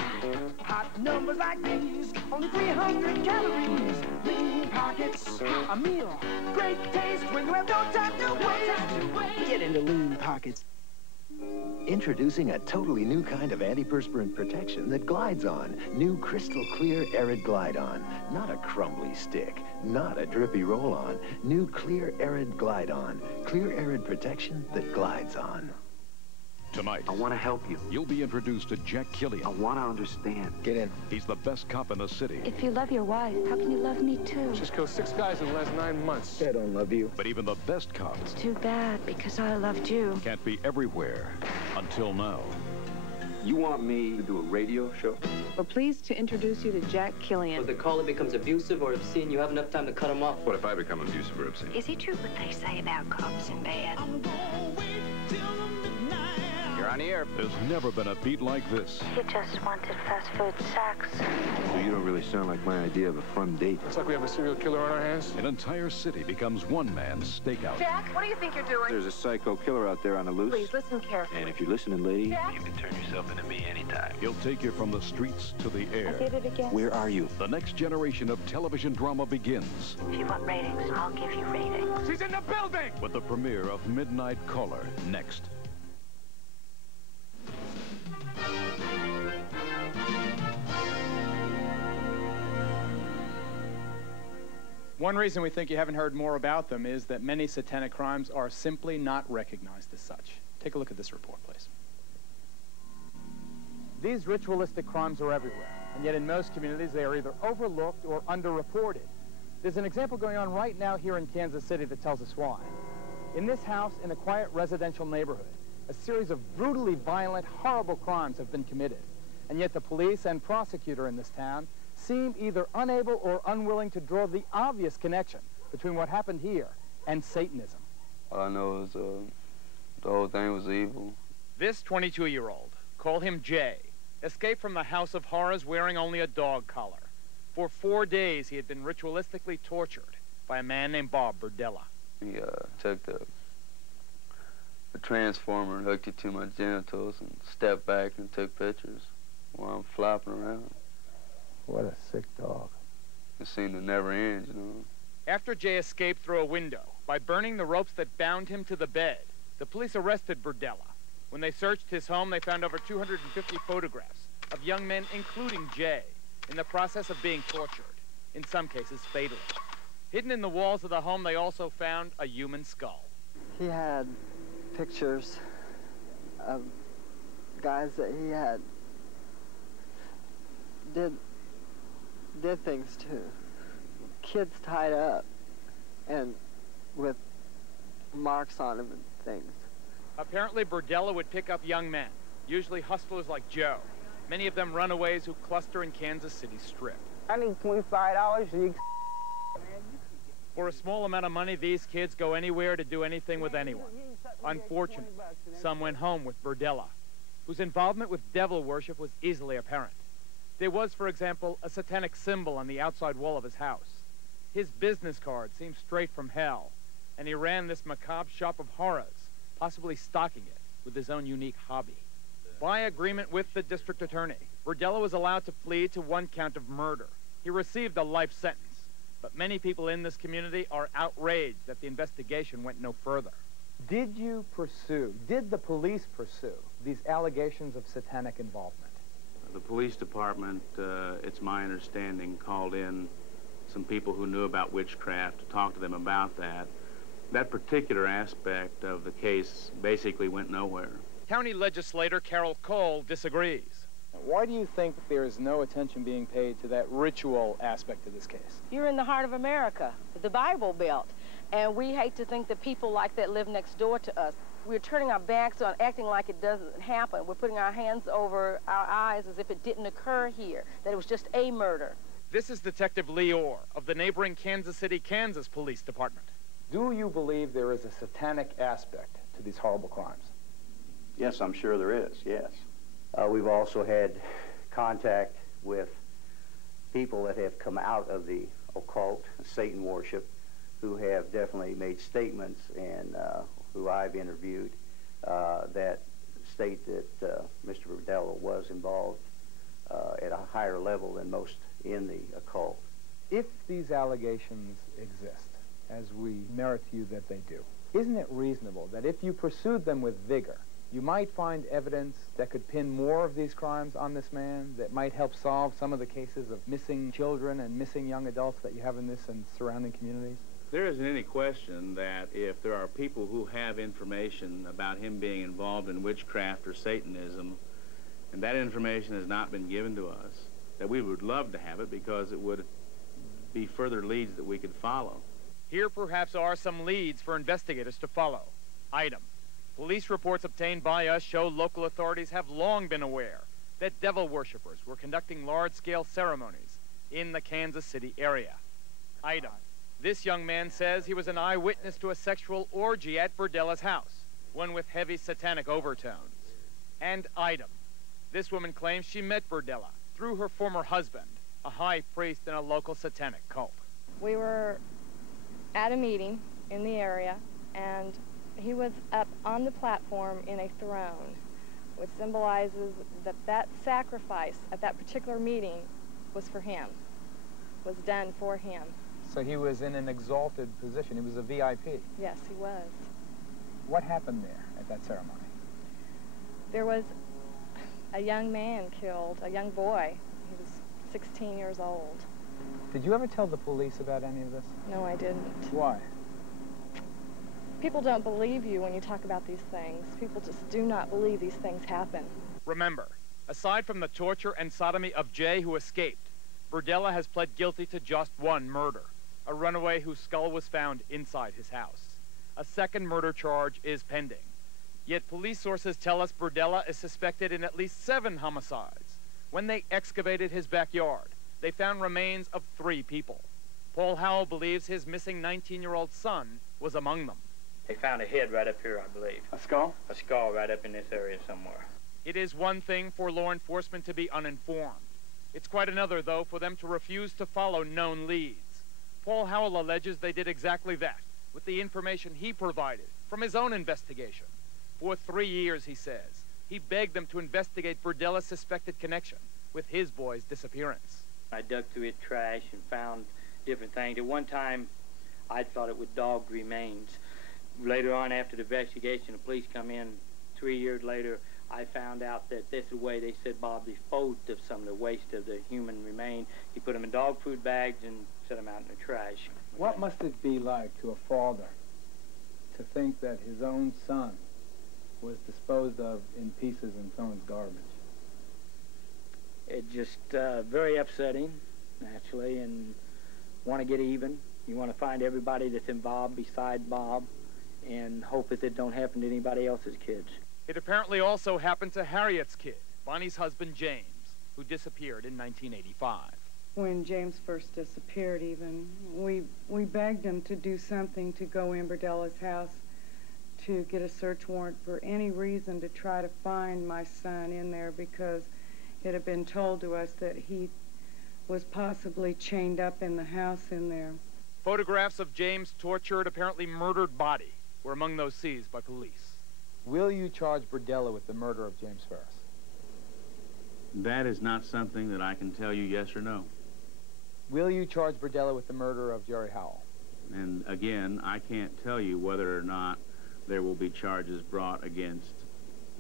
Hot numbers like these, only 300 calories. Lean pockets, a meal, great taste when you have no time to waste. Get into Lean Pockets. Introducing a totally new kind of antiperspirant protection that glides on. New crystal clear Arid Glide On. Not a crumbly stick, not a drippy roll-on. New clear Arid Glide On. Clear Arid protection that glides on. Tonight, I want to help you. You'll be introduced to Jack Killian. I want to understand. Get in. He's the best cop in the city. If you love your wife, how can you love me too? Just killed 6 guys in the last 9 months. I don't love you. But even the best cops It's too bad, because I loved you. can't be everywhere until now. You want me to do a radio show? We're pleased to introduce you to Jack Killian. If the caller becomes abusive or obscene, you have enough time to cut him off. What if I become abusive or obscene? Is it true what they say about cops in bed? Your around here. There's never been a beat like this. He just wanted fast food sex. Well, you don't really sound like my idea of a fun date. Looks like we have a serial killer on our hands. An entire city becomes one man's stakeout. Jack, what do you think you're doing? There's a psycho killer out there on the loose. Please listen carefully. And if you're listening, lady, Jack? you can turn yourself into me anytime. He'll take you from the streets to the air. I did it again. Where are you? The next generation of television drama begins. If you want ratings, I'll give you ratings. She's in the building! With the premiere of Midnight Caller next. One reason we think you haven't heard more about them is that many satanic crimes are simply not recognized as such. Take a look at this report, please. These ritualistic crimes are everywhere, and yet in most communities they are either overlooked or underreported. There's an example going on right now here in Kansas City that tells us why. In this house, in a quiet residential neighborhood, a series of brutally violent, horrible crimes have been committed. And yet the police and prosecutor in this town seem either unable or unwilling to draw the obvious connection between what happened here and Satanism. All I know is the whole thing was evil. This 22-year-old, call him Jay, escaped from the House of Horrors wearing only a dog collar. For 4 days, he had been ritualistically tortured by a man named Bob Burdella. He took the transformer and hooked it to my genitals and stepped back and took pictures while I'm flopping around. What a sick dog. It seemed to never end, you know. After Jay escaped through a window by burning the ropes that bound him to the bed, the police arrested Burdella. When they searched his home, they found over 250 photographs of young men, including Jay, in the process of being tortured, in some cases fatally. Hidden in the walls of the home, they also found a human skull. He had pictures of guys that he had did things to. Kids tied up and with marks on them and things. Apparently, Burdella would pick up young men, usually hustlers like Joe, many of them runaways who cluster in Kansas City Strip. I need $25. For a small amount of money, these kids go anywhere to do anything with anyone. Unfortunately, some went home with Burdella, whose involvement with devil worship was easily apparent. There was, for example, a satanic symbol on the outside wall of his house. His business card seemed straight from hell, and he ran this macabre shop of horrors, possibly stocking it with his own unique hobby. By agreement with the district attorney, Burdella was allowed to plead to 1 count of murder. He received a life sentence, but many people in this community are outraged that the investigation went no further. Did the police pursue these allegations of satanic involvement? The police department, it's my understanding, called in some people who knew about witchcraft to talk to them about that. That particular aspect of the case basically went nowhere. County legislator Carol Cole disagrees. Why do you think there is no attention being paid to that ritual aspect of this case? You're in the heart of America, the Bible Belt, and we hate to think that people like that live next door to us. We're turning our backs on acting like it doesn't happen. We're putting our hands over our eyes as if it didn't occur here, that it was just a murder. This is Detective Lee Orr of the neighboring Kansas City, Kansas Police Department. Do you believe there is a satanic aspect to these horrible crimes? Yes, I'm sure there is, yes. We've also had contact with people that have come out of the occult, Satan worship, who have definitely made statements and who I've interviewed that state that Mr. Burdella was involved at a higher level than most in the occult. If these allegations exist, as we merit to you that they do, isn't it reasonable that if you pursued them with vigor, you might find evidence that could pin more of these crimes on this man, that might help solve some of the cases of missing children and missing young adults that you have in this and surrounding communities? There isn't any question that if there are people who have information about him being involved in witchcraft or Satanism, and that information has not been given to us, that we would love to have it because it would be further leads that we could follow. Here perhaps are some leads for investigators to follow. Item: police reports obtained by us show local authorities have long been aware that devil worshippers were conducting large-scale ceremonies in the Kansas City area. Item: this young man says he was an eyewitness to a sexual orgy at Burdella's house, one with heavy satanic overtones. and item. This woman claims she met Burdella through her former husband, a high priest in a local satanic cult. We were at a meeting in the area, and he was up on the platform in a throne, which symbolizes that that sacrifice at that particular meeting was for him, was done for him. So he was in an exalted position. He was a VIP. Yes, he was. What happened there at that ceremony? There was a young man killed, a young boy. He was 16 years old. Did you ever tell the police about any of this? No, I didn't. Why? People don't believe you when you talk about these things. People just do not believe these things happen. Remember, aside from the torture and sodomy of Jay, who escaped, Burdella has pled guilty to just one murder, a runaway whose skull was found inside his house. A second murder charge is pending. Yet police sources tell us Burdella is suspected in at least 7 homicides. When they excavated his backyard, they found remains of 3 people. Paul Howell believes his missing 19-year-old son was among them. They found a head right up here, I believe. A skull? A skull right up in this area somewhere. It is one thing for law enforcement to be uninformed. It's quite another, though, for them to refuse to follow known leads. Paul Howell alleges they did exactly that, with the information he provided from his own investigation. For 3 years, he says, he begged them to investigate Burdella's suspected connection with his boy's disappearance. I dug through his trash and found different things. At one time, I thought it was dog remains. Later on, after the investigation, the police come in 3 years later, I found out that this is the way they said Bob disposed of some of the waste of the human remain. He put them in dog food bags and set them out in the trash. What must it be like to a father to think that his own son was disposed of in pieces in someone's garbage? It's just very upsetting, naturally, and want to get even. You want to find everybody that's involved beside Bob and hope that it don't happen to anybody else's kids. It apparently also happened to Harriet's kid, Bonnie's husband James, who disappeared in 1985. When James first disappeared even, we begged him to do something to go in Burdella's house to get a search warrant for any reason to try to find my son in there, because it had been told to us that he was possibly chained up in the house in there. Photographs of James' tortured, apparently murdered body were among those seized by police. Will you charge Burdella with the murder of James Ferris? That is not something that I can tell you yes or no. Will you charge Burdella with the murder of Jerry Howell? And again, I can't tell you whether or not there will be charges brought against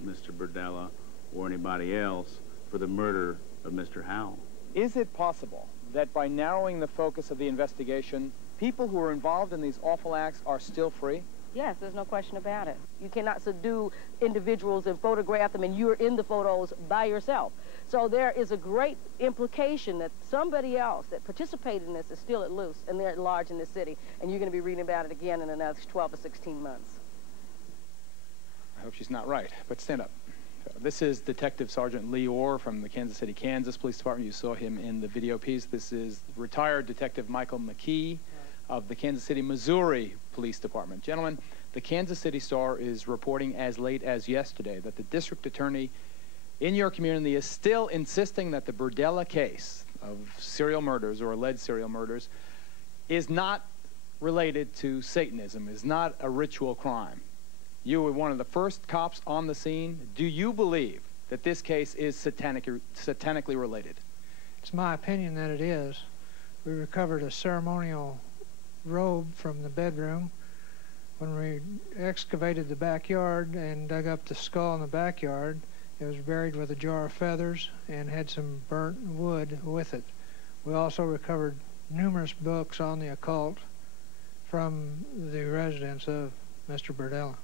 Mr. Burdella or anybody else for the murder of Mr. Howell. Is it possible that by narrowing the focus of the investigation, people who are involved in these awful acts are still free? Yes, there's no question about it. You cannot subdue individuals and photograph them, and you're in the photos by yourself. So there is a great implication that somebody else that participated in this is still at loose, and they're at large in this city, and you're going to be reading about it again in another 12 or 16 months. I hope she's not right, but stand up. This is Detective Sergeant Lee Orr from the Kansas City, Kansas Police Department. You saw him in the video piece. This is retired Detective Michael McKee of the Kansas City, Missouri Police Department. Gentlemen, the Kansas City Star is reporting as late as yesterday that the district attorney in your community is still insisting that the Burdella case of serial murders or alleged serial murders is not related to Satanism, is not a ritual crime. You were one of the first cops on the scene. Do you believe that this case is satanically related? It's my opinion that it is. We recovered a ceremonial robe from the bedroom. When we excavated the backyard and dug up the skull in the backyard, it was buried with a jar of feathers and had some burnt wood with it. We also recovered numerous books on the occult from the residence of Mr. Burdella.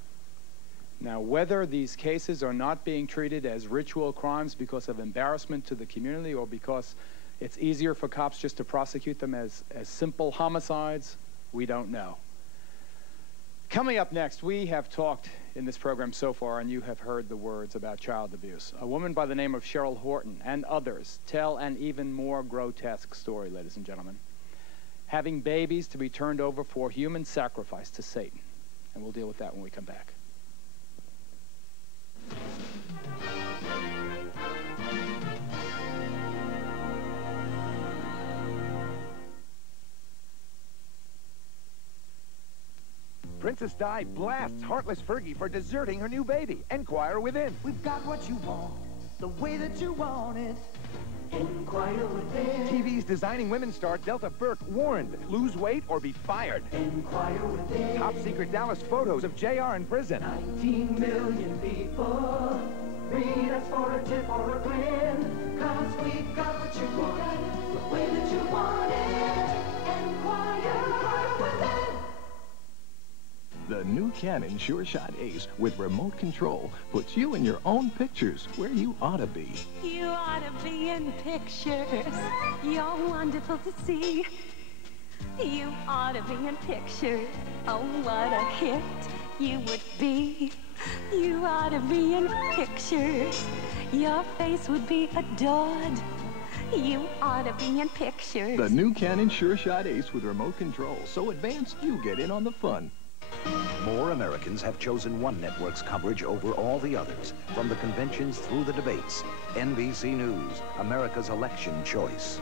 Now, whether these cases are not being treated as ritual crimes because of embarrassment to the community or because it's easier for cops just to prosecute them as simple homicides, we don't know. Coming up next, we have talked in this program so far, and you have heard the words about child abuse. A woman by the name of Cheryl Horton and others tell an even more grotesque story, ladies and gentlemen. Having babies to be turned over for human sacrifice to Satan. And we'll deal with that when we come back. Princess Di blasts heartless Fergie for deserting her new baby. Enquire within. We've got what you want, the way that you want it. Enquire within. TV's Designing Women star Delta Burke warned, lose weight or be fired. Enquire within. Top secret Dallas photos of JR in prison. 19 million people read us for a tip or a grin. 'Cause we've got what you want, the way that you want it. Enquire within. The new Canon Sure Shot Ace with remote control puts you in your own pictures where you ought to be. You ought to be in pictures. You're wonderful to see. You ought to be in pictures. Oh, what a hit you would be. You ought to be in pictures. Your face would be adored. You ought to be in pictures. The new Canon Sure Shot Ace with remote control. So advanced, you get in on the fun. More Americans have chosen one network's coverage over all the others, from the conventions through the debates. NBC News, America's election choice.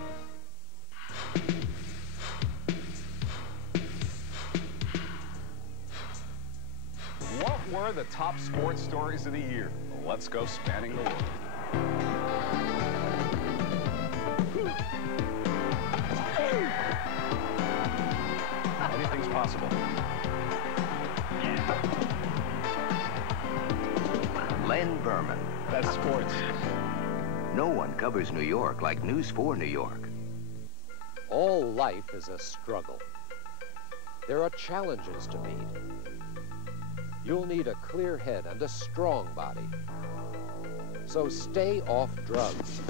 What were the top sports stories of the year? Let's go spanning the world. Anything's possible. Len Berman. That's sports. No one covers New York like News 4 New York. All life is a struggle. There are challenges to meet. You'll need a clear head and a strong body. So stay off drugs.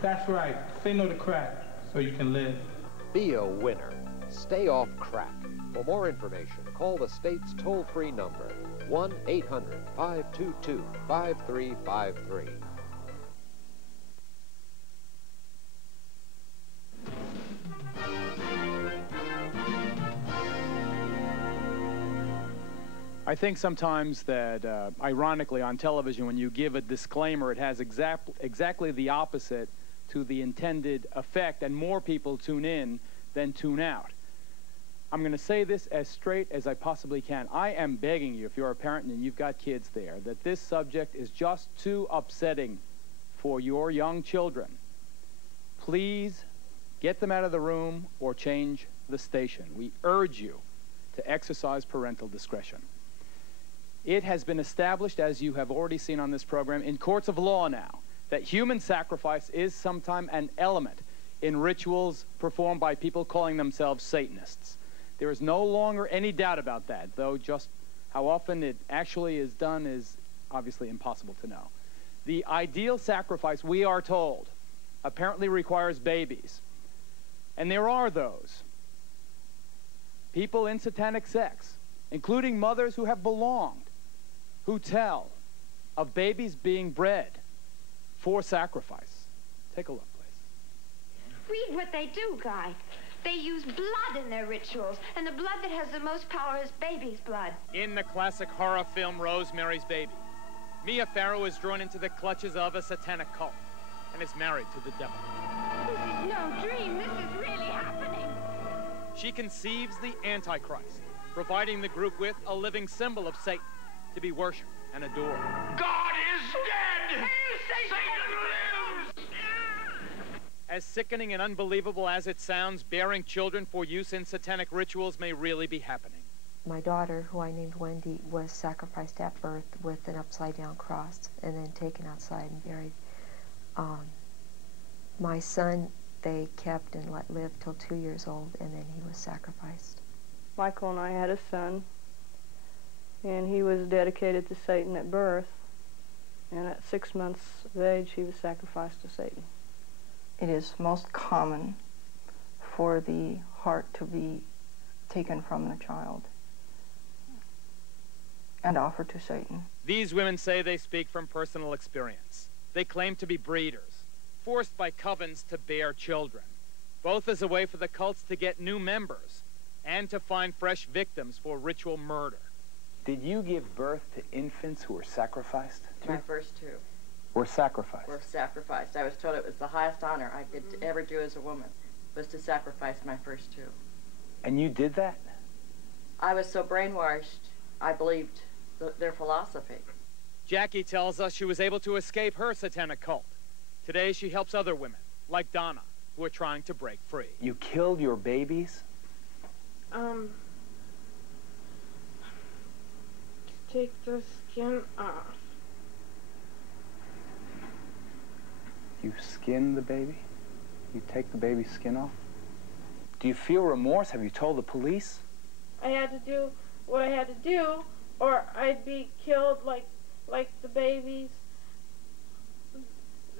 That's right. Say no to crack so you can live. Be a winner. Stay off crack. For more information, call the state's toll-free number, 1-800-522-5353. I think sometimes that, ironically, on television, when you give a disclaimer, it has exactly the opposite to the intended effect, and more people tune in than tune out. I'm going to say this as straight as I possibly can. I am begging you, if you're a parent and you've got kids there, that this subject is just too upsetting for your young children. Please get them out of the room or change the station. We urge you to exercise parental discretion. It has been established, as you have already seen on this program, in courts of law now, that human sacrifice is sometimes an element in rituals performed by people calling themselves Satanists. There is no longer any doubt about that, though just how often it actually is done is obviously impossible to know. The ideal sacrifice, we are told, apparently requires babies. And there are those. People in satanic sex, including mothers who have belonged, who tell of babies being bred for sacrifice. Take a look, please. Read what they do, Guy. They use blood in their rituals, and the blood that has the most power is baby's blood. In the classic horror film Rosemary's Baby, Mia Farrow is drawn into the clutches of a satanic cult and is married to the devil. This is no dream. This is really happening. She conceives the Antichrist, providing the group with a living symbol of Satan to be worshipped and adored. God is dead! Satan lives! As sickening and unbelievable as it sounds, bearing children for use in satanic rituals may really be happening. My daughter, who I named Wendy, was sacrificed at birth with an upside-down cross and then taken outside and buried. My son, they kept and let live till 2 years old, and then he was sacrificed. Michael and I had a son, and he was dedicated to Satan at birth, and at 6 months of age, he was sacrificed to Satan. It is most common for the heart to be taken from the child and offered to Satan. These women say they speak from personal experience. They claim to be breeders, forced by covens to bear children, both as a way for the cults to get new members and to find fresh victims for ritual murder. Did you give birth to infants who were sacrificed? My first two. Were sacrificed? Were sacrificed. I was told it was the highest honor I could ever do as a woman, was to sacrifice my first two. And you did that? I was so brainwashed, I believed their philosophy. Jackie tells us she was able to escape her satanic cult. Today she helps other women, like Donna, who are trying to break free. You killed your babies? Take the skin off. You skin the baby? You take the baby's skin off? Do you feel remorse? Have you told the police? I had to do what I had to do, or I'd be killed like the babies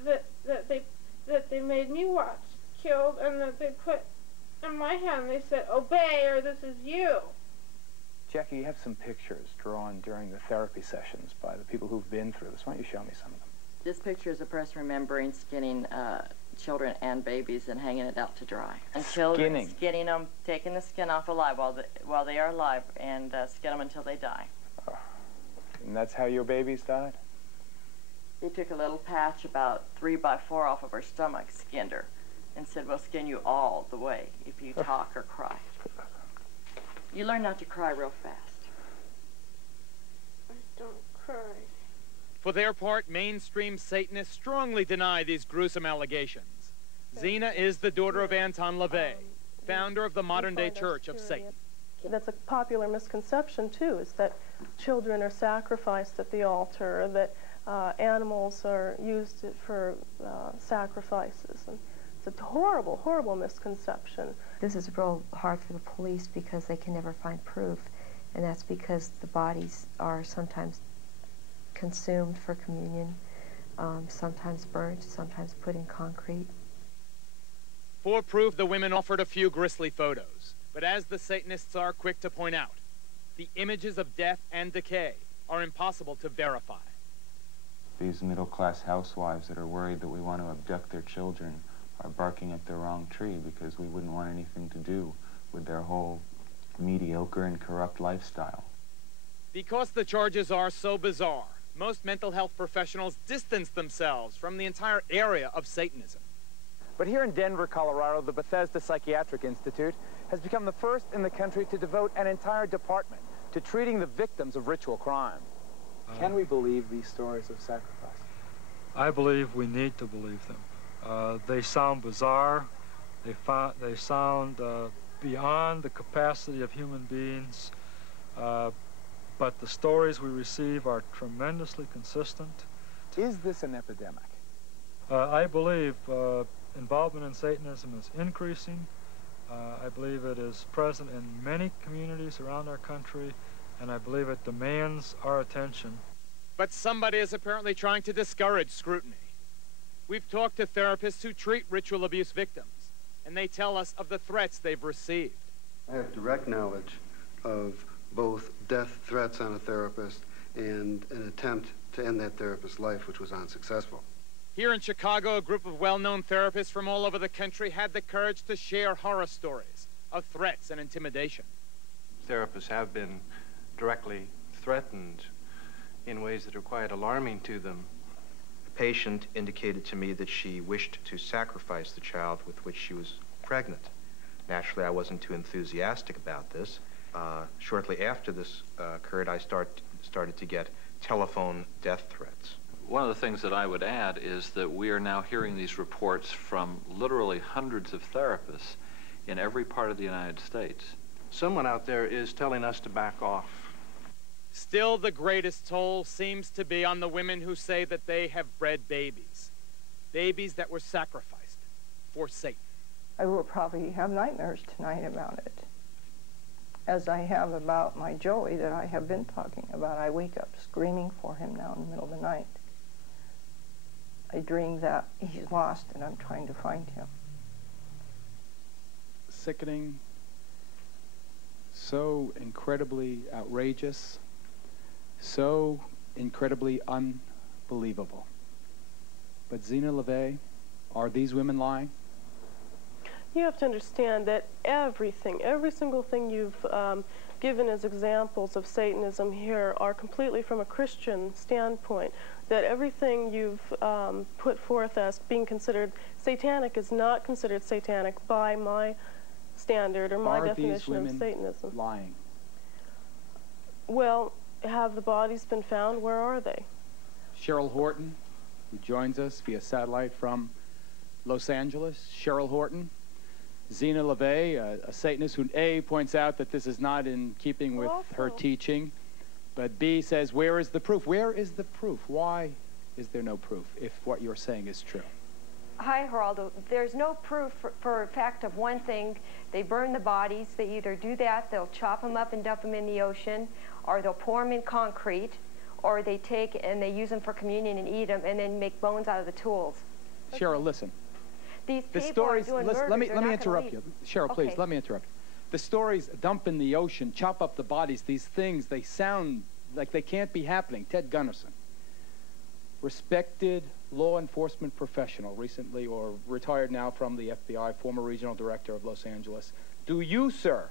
that they made me watch killed, and that they put in my hand. They said, "Obey, or this is you." Jackie, you have some pictures drawn during the therapy sessions by the people who've been through this. Why don't you show me some of them? This picture is a person remembering skinning children and babies and hanging it out to dry. And children, skinning them, taking the skin off alive while they are alive, and skin them until they die. And that's how your babies died? They took a little patch about 3 by 4 off of her stomach, skinned her, and said, "We'll skin you all the way if you talk or cry." You learn not to cry real fast. I don't cry. For their part, mainstream Satanists strongly deny these gruesome allegations. Zena is the daughter of Anton LaVey, founder of the modern-day Church of Satan. That's a popular misconception, too, is that children are sacrificed at the altar, that animals are used for sacrifices. And it's a horrible, horrible misconception. This is real hard for the police because they can never find proof, and that's because the bodies are sometimes consumed for communion, sometimes burnt, sometimes put in concrete. For proof, the women offered a few grisly photos, but as the Satanists are quick to point out, the images of death and decay are impossible to verify. These middle-class housewives that are worried that we want to abduct their children are barking at the wrong tree, because we wouldn't want anything to do with their whole mediocre and corrupt lifestyle. Because the charges are so bizarre, most mental health professionals distance themselves from the entire area of Satanism. But here in Denver, Colorado, the Bethesda Psychiatric Institute has become the first in the country to devote an entire department to treating the victims of ritual crime. Can we believe these stories of sacrifice? I believe we need to believe them. They sound bizarre. They sound beyond the capacity of human beings. But the stories we receive are tremendously consistent. Is this an epidemic? I believe involvement in Satanism is increasing. I believe it is present in many communities around our country, and I believe it demands our attention. But somebody is apparently trying to discourage scrutiny. We've talked to therapists who treat ritual abuse victims, and they tell us of the threats they've received. I have direct knowledge of both death threats on a therapist and an attempt to end that therapist's life, which was unsuccessful. Here in Chicago, a group of well-known therapists from all over the country had the courage to share horror stories of threats and intimidation. Therapists have been directly threatened in ways that are quite alarming to them. The patient indicated to me that she wished to sacrifice the child with which she was pregnant. Naturally, I wasn't too enthusiastic about this. Shortly after this occurred, I started to get telephone death threats. One of the things that I would add is that we are now hearing these reports from literally hundreds of therapists in every part of the United States. Someone out there is telling us to back off. Still, the greatest toll seems to be on the women who say that they have bred babies. Babies that were sacrificed for Satan. I will probably have nightmares tonight about it, as I have about my Joey that I have been talking about. I wake up screaming for him now in the middle of the night. I dream that he's lost and I'm trying to find him. Sickening, so incredibly outrageous, so incredibly unbelievable. But Zena LaVey, are these women lying? You have to understand that everything, every single thing you've given as examples of Satanism here are completely from a Christian standpoint. That everything you've put forth as being considered satanic is not considered satanic by my standard or my definition of Satanism. Lying? Well, have the bodies been found? Where are they? Cheryl Horton, who joins us via satellite from Los Angeles. Cheryl Horton. Zena LeVay, a Satanist who A, points out that this is not in keeping with her teaching, but B, says, where is the proof? Where is the proof? Why is there no proof if what you're saying is true? Hi, Geraldo. There's no proof for a fact of one thing. They burn the bodies. They either do that, they'll chop them up and dump them in the ocean, or they'll pour them in concrete, or they take and they use them for communion and eat them and then make bones out of the tools. Cheryl, listen. These The people stories, are doing listen, murders. let me interrupt you. Cheryl, please, let me interrupt you. The stories, dump in the ocean, chop up the bodies, these things, they sound like they can't be happening. Ted Gunderson, respected law enforcement professional, recently or retired now from the FBI, former regional director of Los Angeles. Do you, sir,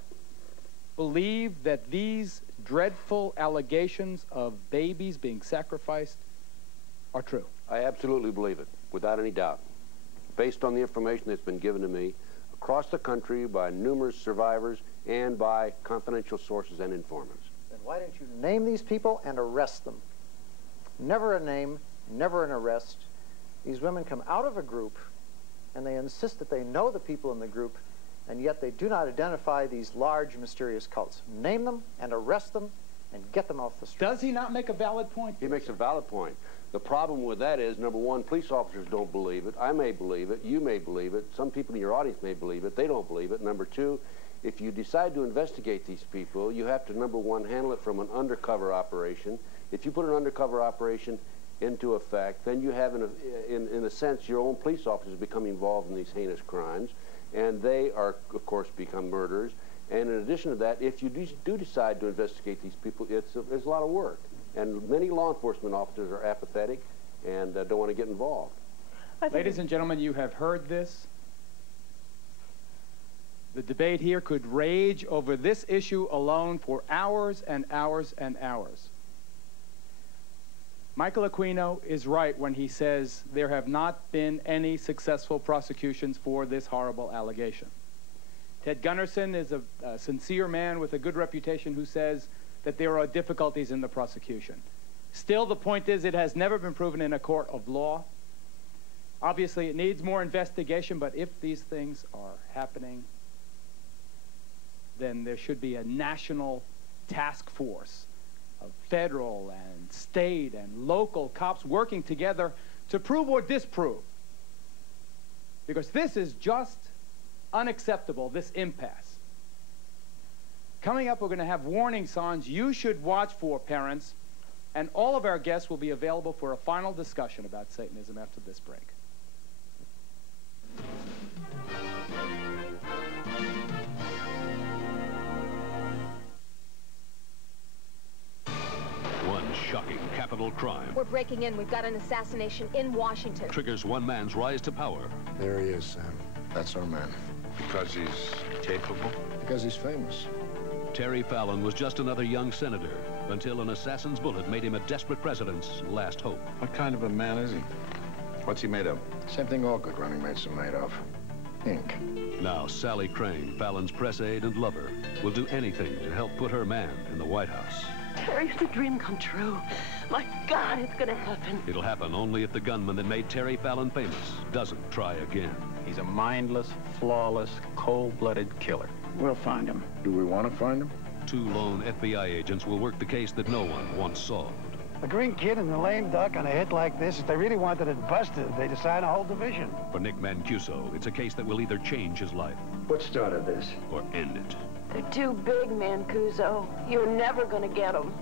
believe that these dreadful allegations of babies being sacrificed are true? I absolutely believe it, without any doubt, based on the information that's been given to me across the country by numerous survivors and by confidential sources and informants. Then why don't you name these people and arrest them? Never a name, never an arrest. These women come out of a group and they insist that they know the people in the group, and yet they do not identify these large mysterious cults. Name them and arrest them and get them off the street. Does he not make a valid point? He makes a valid point. The problem with that is, number one, police officers don't believe it. I may believe it. You may believe it. Some people in your audience may believe it. They don't believe it. Number two, if you decide to investigate these people, you have to, number one, handle it from an undercover operation. If you put an undercover operation into effect, then you have, in a sense, your own police officers become involved in these heinous crimes, and they are, of course, become murderers. And in addition to that, if you do decide to investigate these people, it's a lot of work. And many law enforcement officers are apathetic and don't want to get involved. Ladies and gentlemen, you have heard this. The debate here could rage over this issue alone for hours and hours and hours. Michael Aquino is right when he says there have not been any successful prosecutions for this horrible allegation. Ted Gunderson is a sincere man with a good reputation who says that there are difficulties in the prosecution. Still, the point is it has never been proven in a court of law. Obviously, it needs more investigation, but if these things are happening, then there should be a national task force of federal and state and local cops working together to prove or disprove. Because this is just unacceptable, this impasse. Coming up, we're going to have warning signs you should watch for, parents, and all of our guests will be available for a final discussion about Satanism after this break. One shocking capital crime We're breaking in. We've got an assassination in Washington. triggers one man's rise to power. There he is, Sam. That's our man. Because he's capable? Because he's famous. Terry Fallon was just another young senator until an assassin's bullet made him a desperate president's last hope. What kind of a man is he? What's he made of? Same thing all good running mates are made of. Ink. Now Sally Crane, Fallon's press aide and lover, will do anything to help put her man in the White House. Terry, it's a dream come true. My God, it's gonna happen. It'll happen only if the gunman that made Terry Fallon famous doesn't try again. He's a mindless, flawless, cold-blooded killer. We'll find him. Do we want to find him? Two lone FBI agents will work the case that no one once solved. A green kid and a lame duck on a hit like this, if they really wanted it busted, they'd assign a whole division. For Nick Mancuso, it's a case that will either change his life What started this? or end it. They're too big, Mancuso. You're never gonna get them.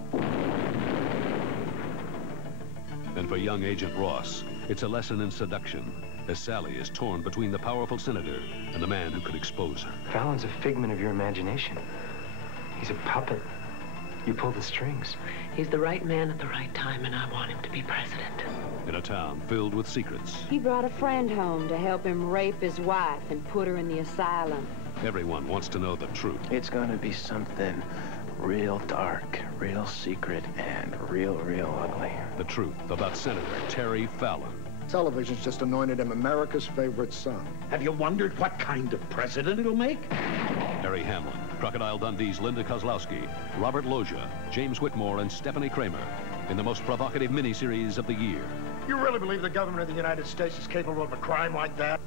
And for young Agent Ross, it's a lesson in seduction, as Sally is torn between the powerful senator and the man who could expose her. Fallon's a figment of your imagination. He's a puppet. You pull the strings. He's the right man at the right time, and I want him to be president. In a town filled with secrets, He brought a friend home to help him rape his wife and put her in the asylum. everyone wants to know the truth. It's gonna be something real dark, real secret, and real ugly. The truth about Senator Terry Fallon. Television's just anointed him America's favorite son. Have you wondered what kind of president it'll make? Harry Hamlin, Crocodile Dundee's Linda Kozlowski, Robert Loggia, James Whitmore, and Stephanie Kramer in the most provocative miniseries of the year. You really believe the government of the United States is capable of a crime like that?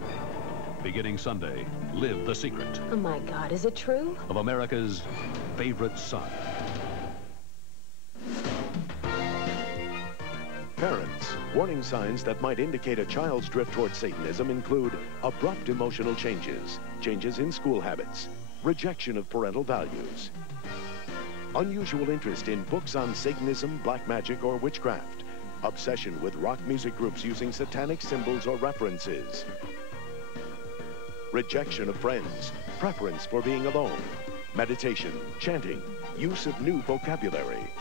Beginning Sunday, live the secret Oh my God, is it true? of America's favorite son. Parents, warning signs that might indicate a child's drift toward Satanism include abrupt emotional changes, changes in school habits, rejection of parental values, unusual interest in books on Satanism, black magic, or witchcraft, obsession with rock music groups using satanic symbols or references, rejection of friends, preference for being alone, meditation, chanting, use of new vocabulary.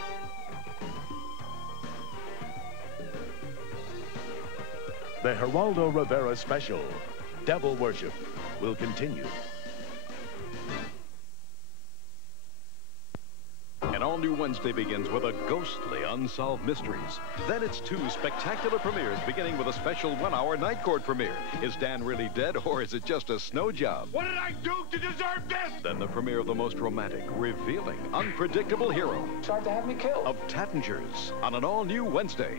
The Geraldo Rivera special, Devil Worship, will continue. An all-new Wednesday begins with a ghostly Unsolved Mysteries. Then it's 2 spectacular premieres, beginning with a special 1-hour Night Court premiere. Is Dan really dead, or is it just a snow job? What did I do to deserve this? Then the premiere of the most romantic, revealing, unpredictable hero. Tried to have me killed. Of Tattingers on an all-new Wednesday.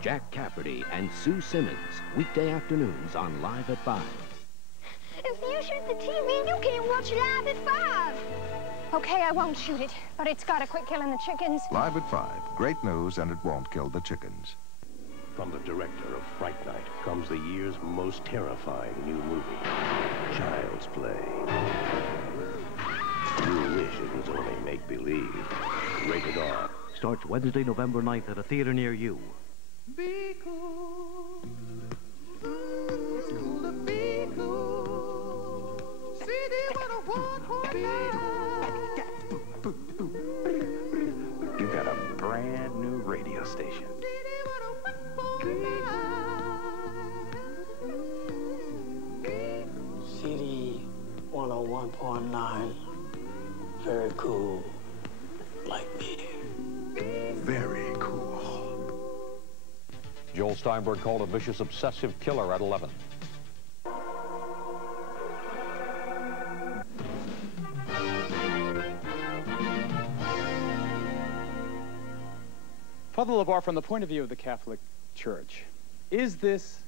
Jack Cafferty and Sue Simmons, weekday afternoons on Live at 5. If you shoot the TV, you can't watch Live at 5. Okay, I won't shoot it, but it's gotta quit killing the chickens. Live at 5. Great news, and it won't kill the chickens. From the director of Fright Night comes the year's most terrifying new movie, Child's Play. You wish it was only make-believe. Rated R. Starts Wednesday, November 9th at a theater near you. Be cool. It's cool to be cool. CD 101.9. You got a brand new radio station. CD 101.9. Very cool. Like me. Very cool. Joel Steinberg called a vicious, obsessive killer at 11. Father LeBar, from the point of view of the Catholic Church, is this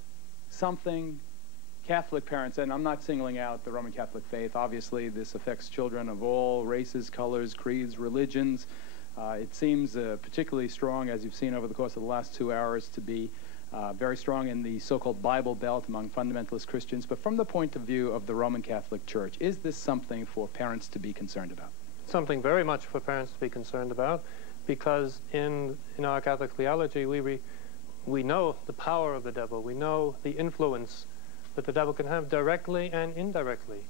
something Catholic parents, and I'm not singling out the Roman Catholic faith, obviously this affects children of all races, colors, creeds, religions. It seems particularly strong, as you've seen over the course of the last 2 hours, to be very strong in the so-called Bible Belt among fundamentalist Christians. But from the point of view of the Roman Catholic Church, is this something for parents to be concerned about? Something very much for parents to be concerned about, because in our Catholic theology, we know the power of the devil. We know the influence that the devil can have directly and indirectly.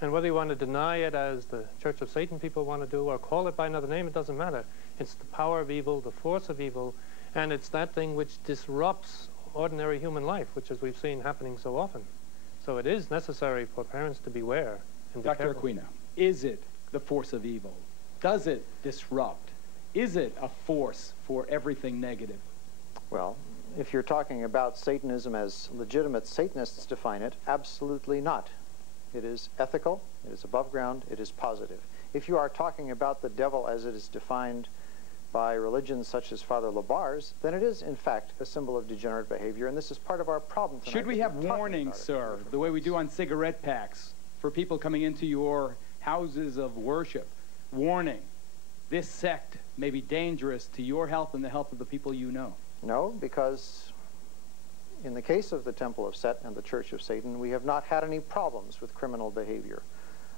And whether you want to deny it, as the Church of Satan people want to do, or call it by another name, it doesn't matter. It's the power of evil, the force of evil, and it's that thing which disrupts ordinary human life, which, as we've seen, happening so often. So it is necessary for parents to beware and be Dr. careful. Aquino, is it the force of evil? Does it disrupt? Is it a force for everything negative? Well, if you're talking about Satanism as legitimate Satanists define it, absolutely not. It is ethical, it is above ground, it is positive. If you are talking about the devil as it is defined by religions such as Father LeBar's, then it is, in fact, a symbol of degenerate behavior, and this is part of our problem tonight. Should we have warnings, sir, the way we do on cigarette packs, for people coming into your houses of worship? Warning, this sect may be dangerous to your health and the health of the people you know. No, because in the case of the Temple of Set and the Church of Satan, we have not had any problems with criminal behavior.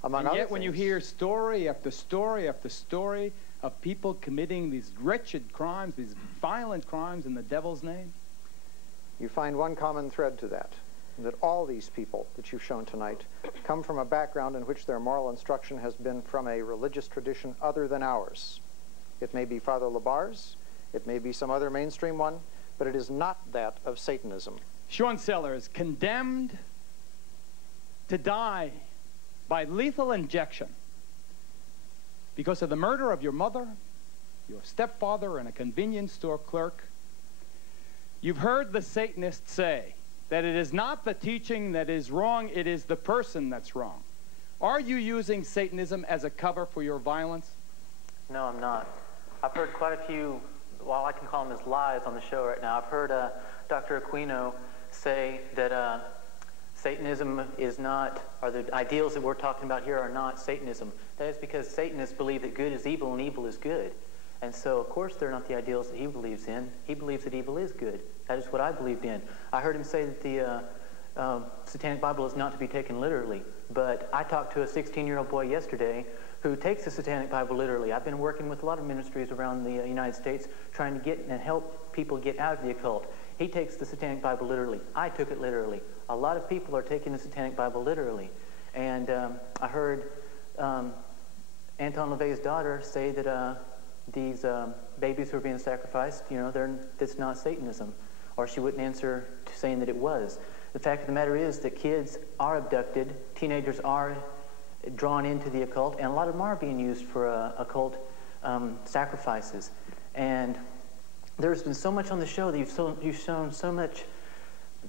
Among and other yet when you things, hear story after story after story of people committing these wretched crimes, these violent crimes in the devil's name, you find one common thread to that, that all these people that you've shown tonight come from a background in which their moral instruction has been from a religious tradition other than ours. It may be Father LeBar's, it may be some other mainstream one, but it is not that of Satanism. Sean Sellers, condemned to die by lethal injection because of the murder of your mother, your stepfather, and a convenience store clerk. You've heard the Satanists say that it is not the teaching that is wrong, it is the person that's wrong. Are you using Satanism as a cover for your violence? No, I'm not. I've heard quite a few, well, I can call them as lies on the show right now. I've heard Dr. Aquino say that Satanism is not, or the ideals that we're talking about here are not Satanism. That is because Satanists believe that good is evil and evil is good. And so, of course, they're not the ideals that he believes in. He believes that evil is good. That is what I believed in. I heard him say that the Satanic Bible is not to be taken literally. But I talked to a 16-year-old boy yesterday who takes the Satanic Bible literally. I've been working with a lot of ministries around the United States trying to get and help people get out of the occult. He takes the Satanic Bible literally. I took it literally. A lot of people are taking the Satanic Bible literally. And I heard Anton LaVey's daughter say that these babies who are being sacrificed, you know, that's not Satanism. Or she wouldn't answer to saying that it was. The fact of the matter is that kids are abducted, teenagers are drawn into the occult, and a lot of them are being used for occult sacrifices. And there's been so much on the show that you've shown so much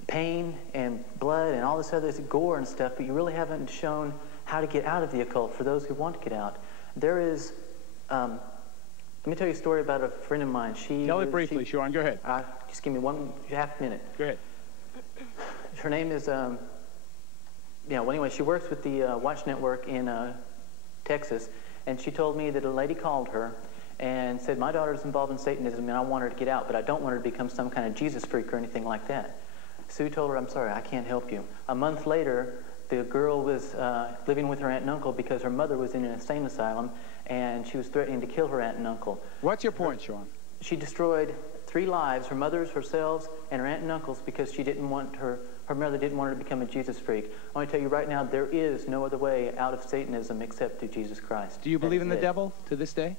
pain and blood and all this other gore and stuff, but you really haven't shown how to get out of the occult for those who want to get out. There is, let me tell you a story about a friend of mine. Tell it briefly, Sean. Go ahead. Just give me 1.5 minute. Go ahead. Her name is, well, anyway, she works with the Watch Network in Texas, and she told me that a lady called her and said, my daughter's involved in Satanism, and I want her to get out, but I don't want her to become some kind of Jesus freak or anything like that. Sue told her, I'm sorry, I can't help you. A month later, the girl was living with her aunt and uncle because her mother was in an insane asylum, and she was threatening to kill her aunt and uncle. What's your point, Sean? She destroyed 3 lives, her mother's, herself, and her aunt and uncle's, because she didn't want her mother didn't want her to become a Jesus freak. I want to tell you right now, there is no other way out of Satanism except through Jesus Christ. Do you believe in the devil to this day?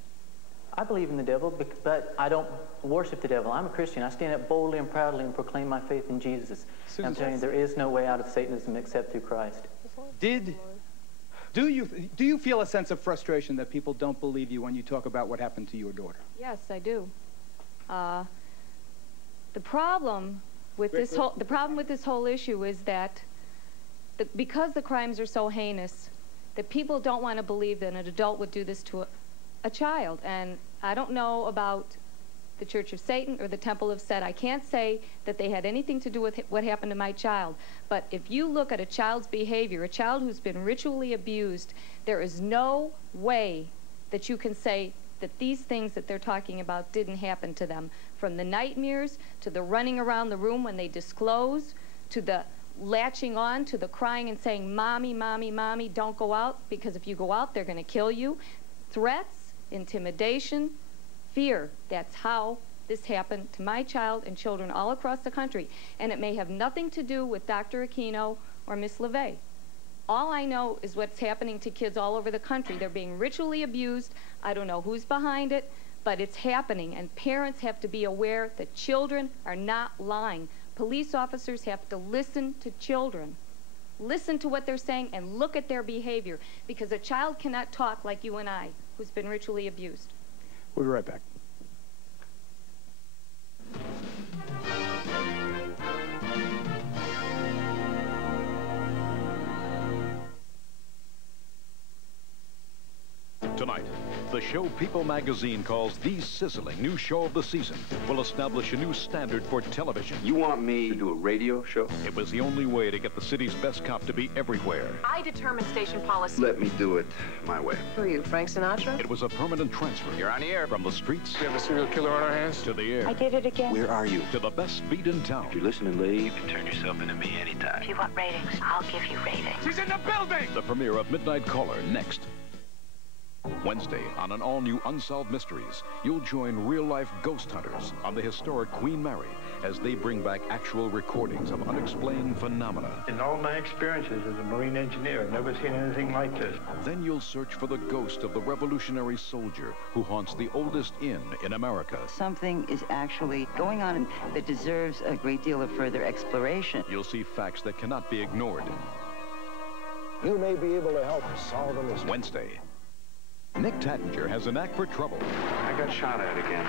I believe in the devil, but I don't worship the devil. I'm a Christian. I stand up boldly and proudly and proclaim my faith in Jesus. I'm telling you, there is no way out of Satanism except through Christ. Do you feel a sense of frustration that people don't believe you when you talk about what happened to your daughter? Yes, I do. The problem with this whole issue is that because the crimes are so heinous, that people don't want to believe that an adult would do this to a child. And I don't know about the Church of Satan or the Temple of Set. I can't say that they had anything to do with what happened to my child. But if you look at a child's behavior, a child who's been ritually abused, there is no way that you can say that these things that they're talking about didn't happen to them. From the nightmares, to the running around the room when they disclose, to the latching on, to the crying and saying, Mommy, Mommy, Mommy, don't go out, because if you go out, they're going to kill you. Threats, intimidation, fear. That's how this happened to my child and children all across the country. And it may have nothing to do with Dr. Aquino or Miss LaVey. All I know is what's happening to kids all over the country. They're being ritually abused. I don't know who's behind it, but it's happening. And parents have to be aware that children are not lying. Police officers have to listen to children. Listen to what they're saying and look at their behavior, because a child cannot talk like you and I, who's been ritually abused. We'll be right back. Tonight, the show People magazine calls the sizzling new show of the season will establish a new standard for television. You want me to do a radio show? It was the only way to get the city's best cop to be everywhere. I determine station policy. Let me do it my way. Who are you, Frank Sinatra? It was a permanent transfer. You're on the air. From the streets. We have a serial killer on our hands. To the air. I did it again. Where are you? To the best beat in town. If you're listening, Lee, you can turn yourself into me anytime. If you want ratings, I'll give you ratings. She's in the building! The premiere of Midnight Caller next. Wednesday, on an all-new Unsolved Mysteries, you'll join real-life ghost hunters on the historic Queen Mary as they bring back actual recordings of unexplained phenomena. In all my experiences as a Marine engineer, I've never seen anything like this. Then you'll search for the ghost of the revolutionary soldier who haunts the oldest inn in America. Something is actually going on that deserves a great deal of further exploration. You'll see facts that cannot be ignored. You may be able to help solve a mystery. Wednesday. Nick Tattinger has a knack for trouble. I got shot at again.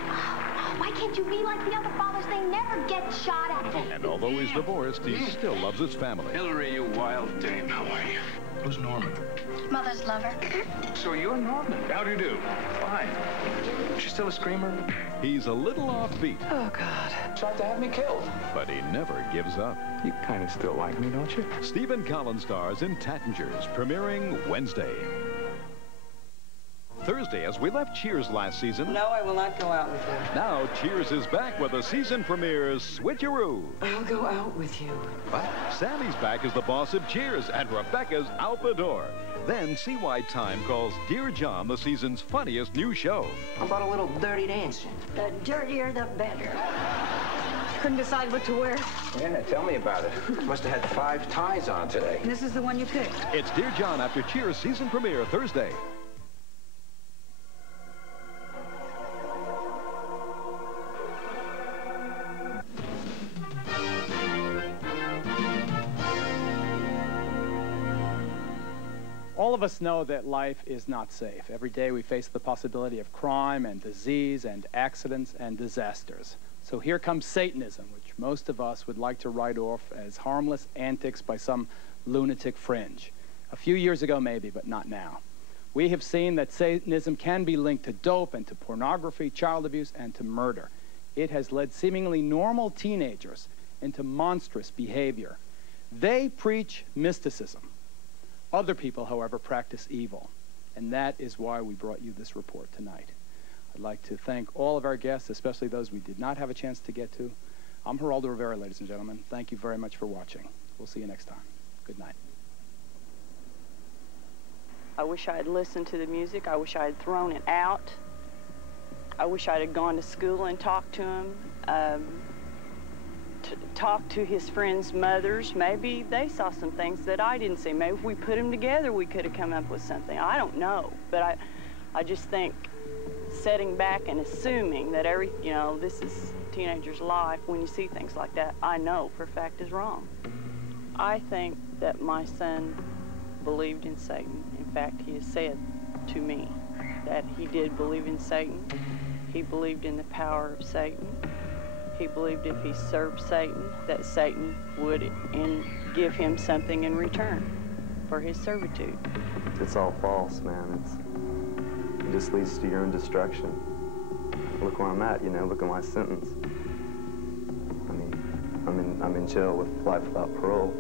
Why can't you be like the other fathers? They never get shot at. And although he's divorced, he still loves his family. Hillary, you wild dame, how are you? Who's Norman? Mother's lover. So you're Norman. How do you do? Fine. Is she still a screamer? He's a little offbeat. Oh, God. Tried to have me killed. But he never gives up. You kind of still like me, don't you? Stephen Collins stars in Tattingers, premiering Wednesday. Thursday, as we left Cheers last season. No, I will not go out with you. Now Cheers is back with a season premiere switcheroo. I'll go out with you. But Sally's back as the boss of Cheers, and Rebecca's out the door. Then see why Time calls Dear John the season's funniest new show. How about a little dirty dancing? The dirtier, the better. Couldn't decide what to wear. Yeah, tell me about it. Must have had 5 ties on today. This is the one you picked. It's Dear John after Cheers season premiere Thursday. All of us know that life is not safe. Every day we face the possibility of crime and disease and accidents and disasters. So here comes Satanism, which most of us would like to write off as harmless antics by some lunatic fringe. A few years ago maybe, but not now. We have seen that Satanism can be linked to dope and to pornography, child abuse, and to murder. It has led seemingly normal teenagers into monstrous behavior. They preach mysticism. Other people, however, practice evil, and that is why we brought you this report tonight. I'd like to thank all of our guests, especially those we did not have a chance to get to. I'm Geraldo Rivera, ladies and gentlemen. Thank you very much for watching. We'll see you next time. Good night. I wish I had listened to the music. I wish I had thrown it out. I wish I had gone to school and talked to him. Talk to his friends' mothers. Maybe they saw some things that I didn't see. Maybe if we put them together, we could have come up with something. I don't know, but I just think setting back and assuming that this is a teenager's life, when you see things like that, I know for a fact is wrong. I think that my son believed in Satan. In fact, he has said to me that he did believe in Satan. He believed in the power of Satan. He believed if he served Satan, that Satan would give him something in return for his servitude. It's all false, man. It just leads to your own destruction. Look where I'm at, look at my sentence. I mean, I'm in jail with life without parole.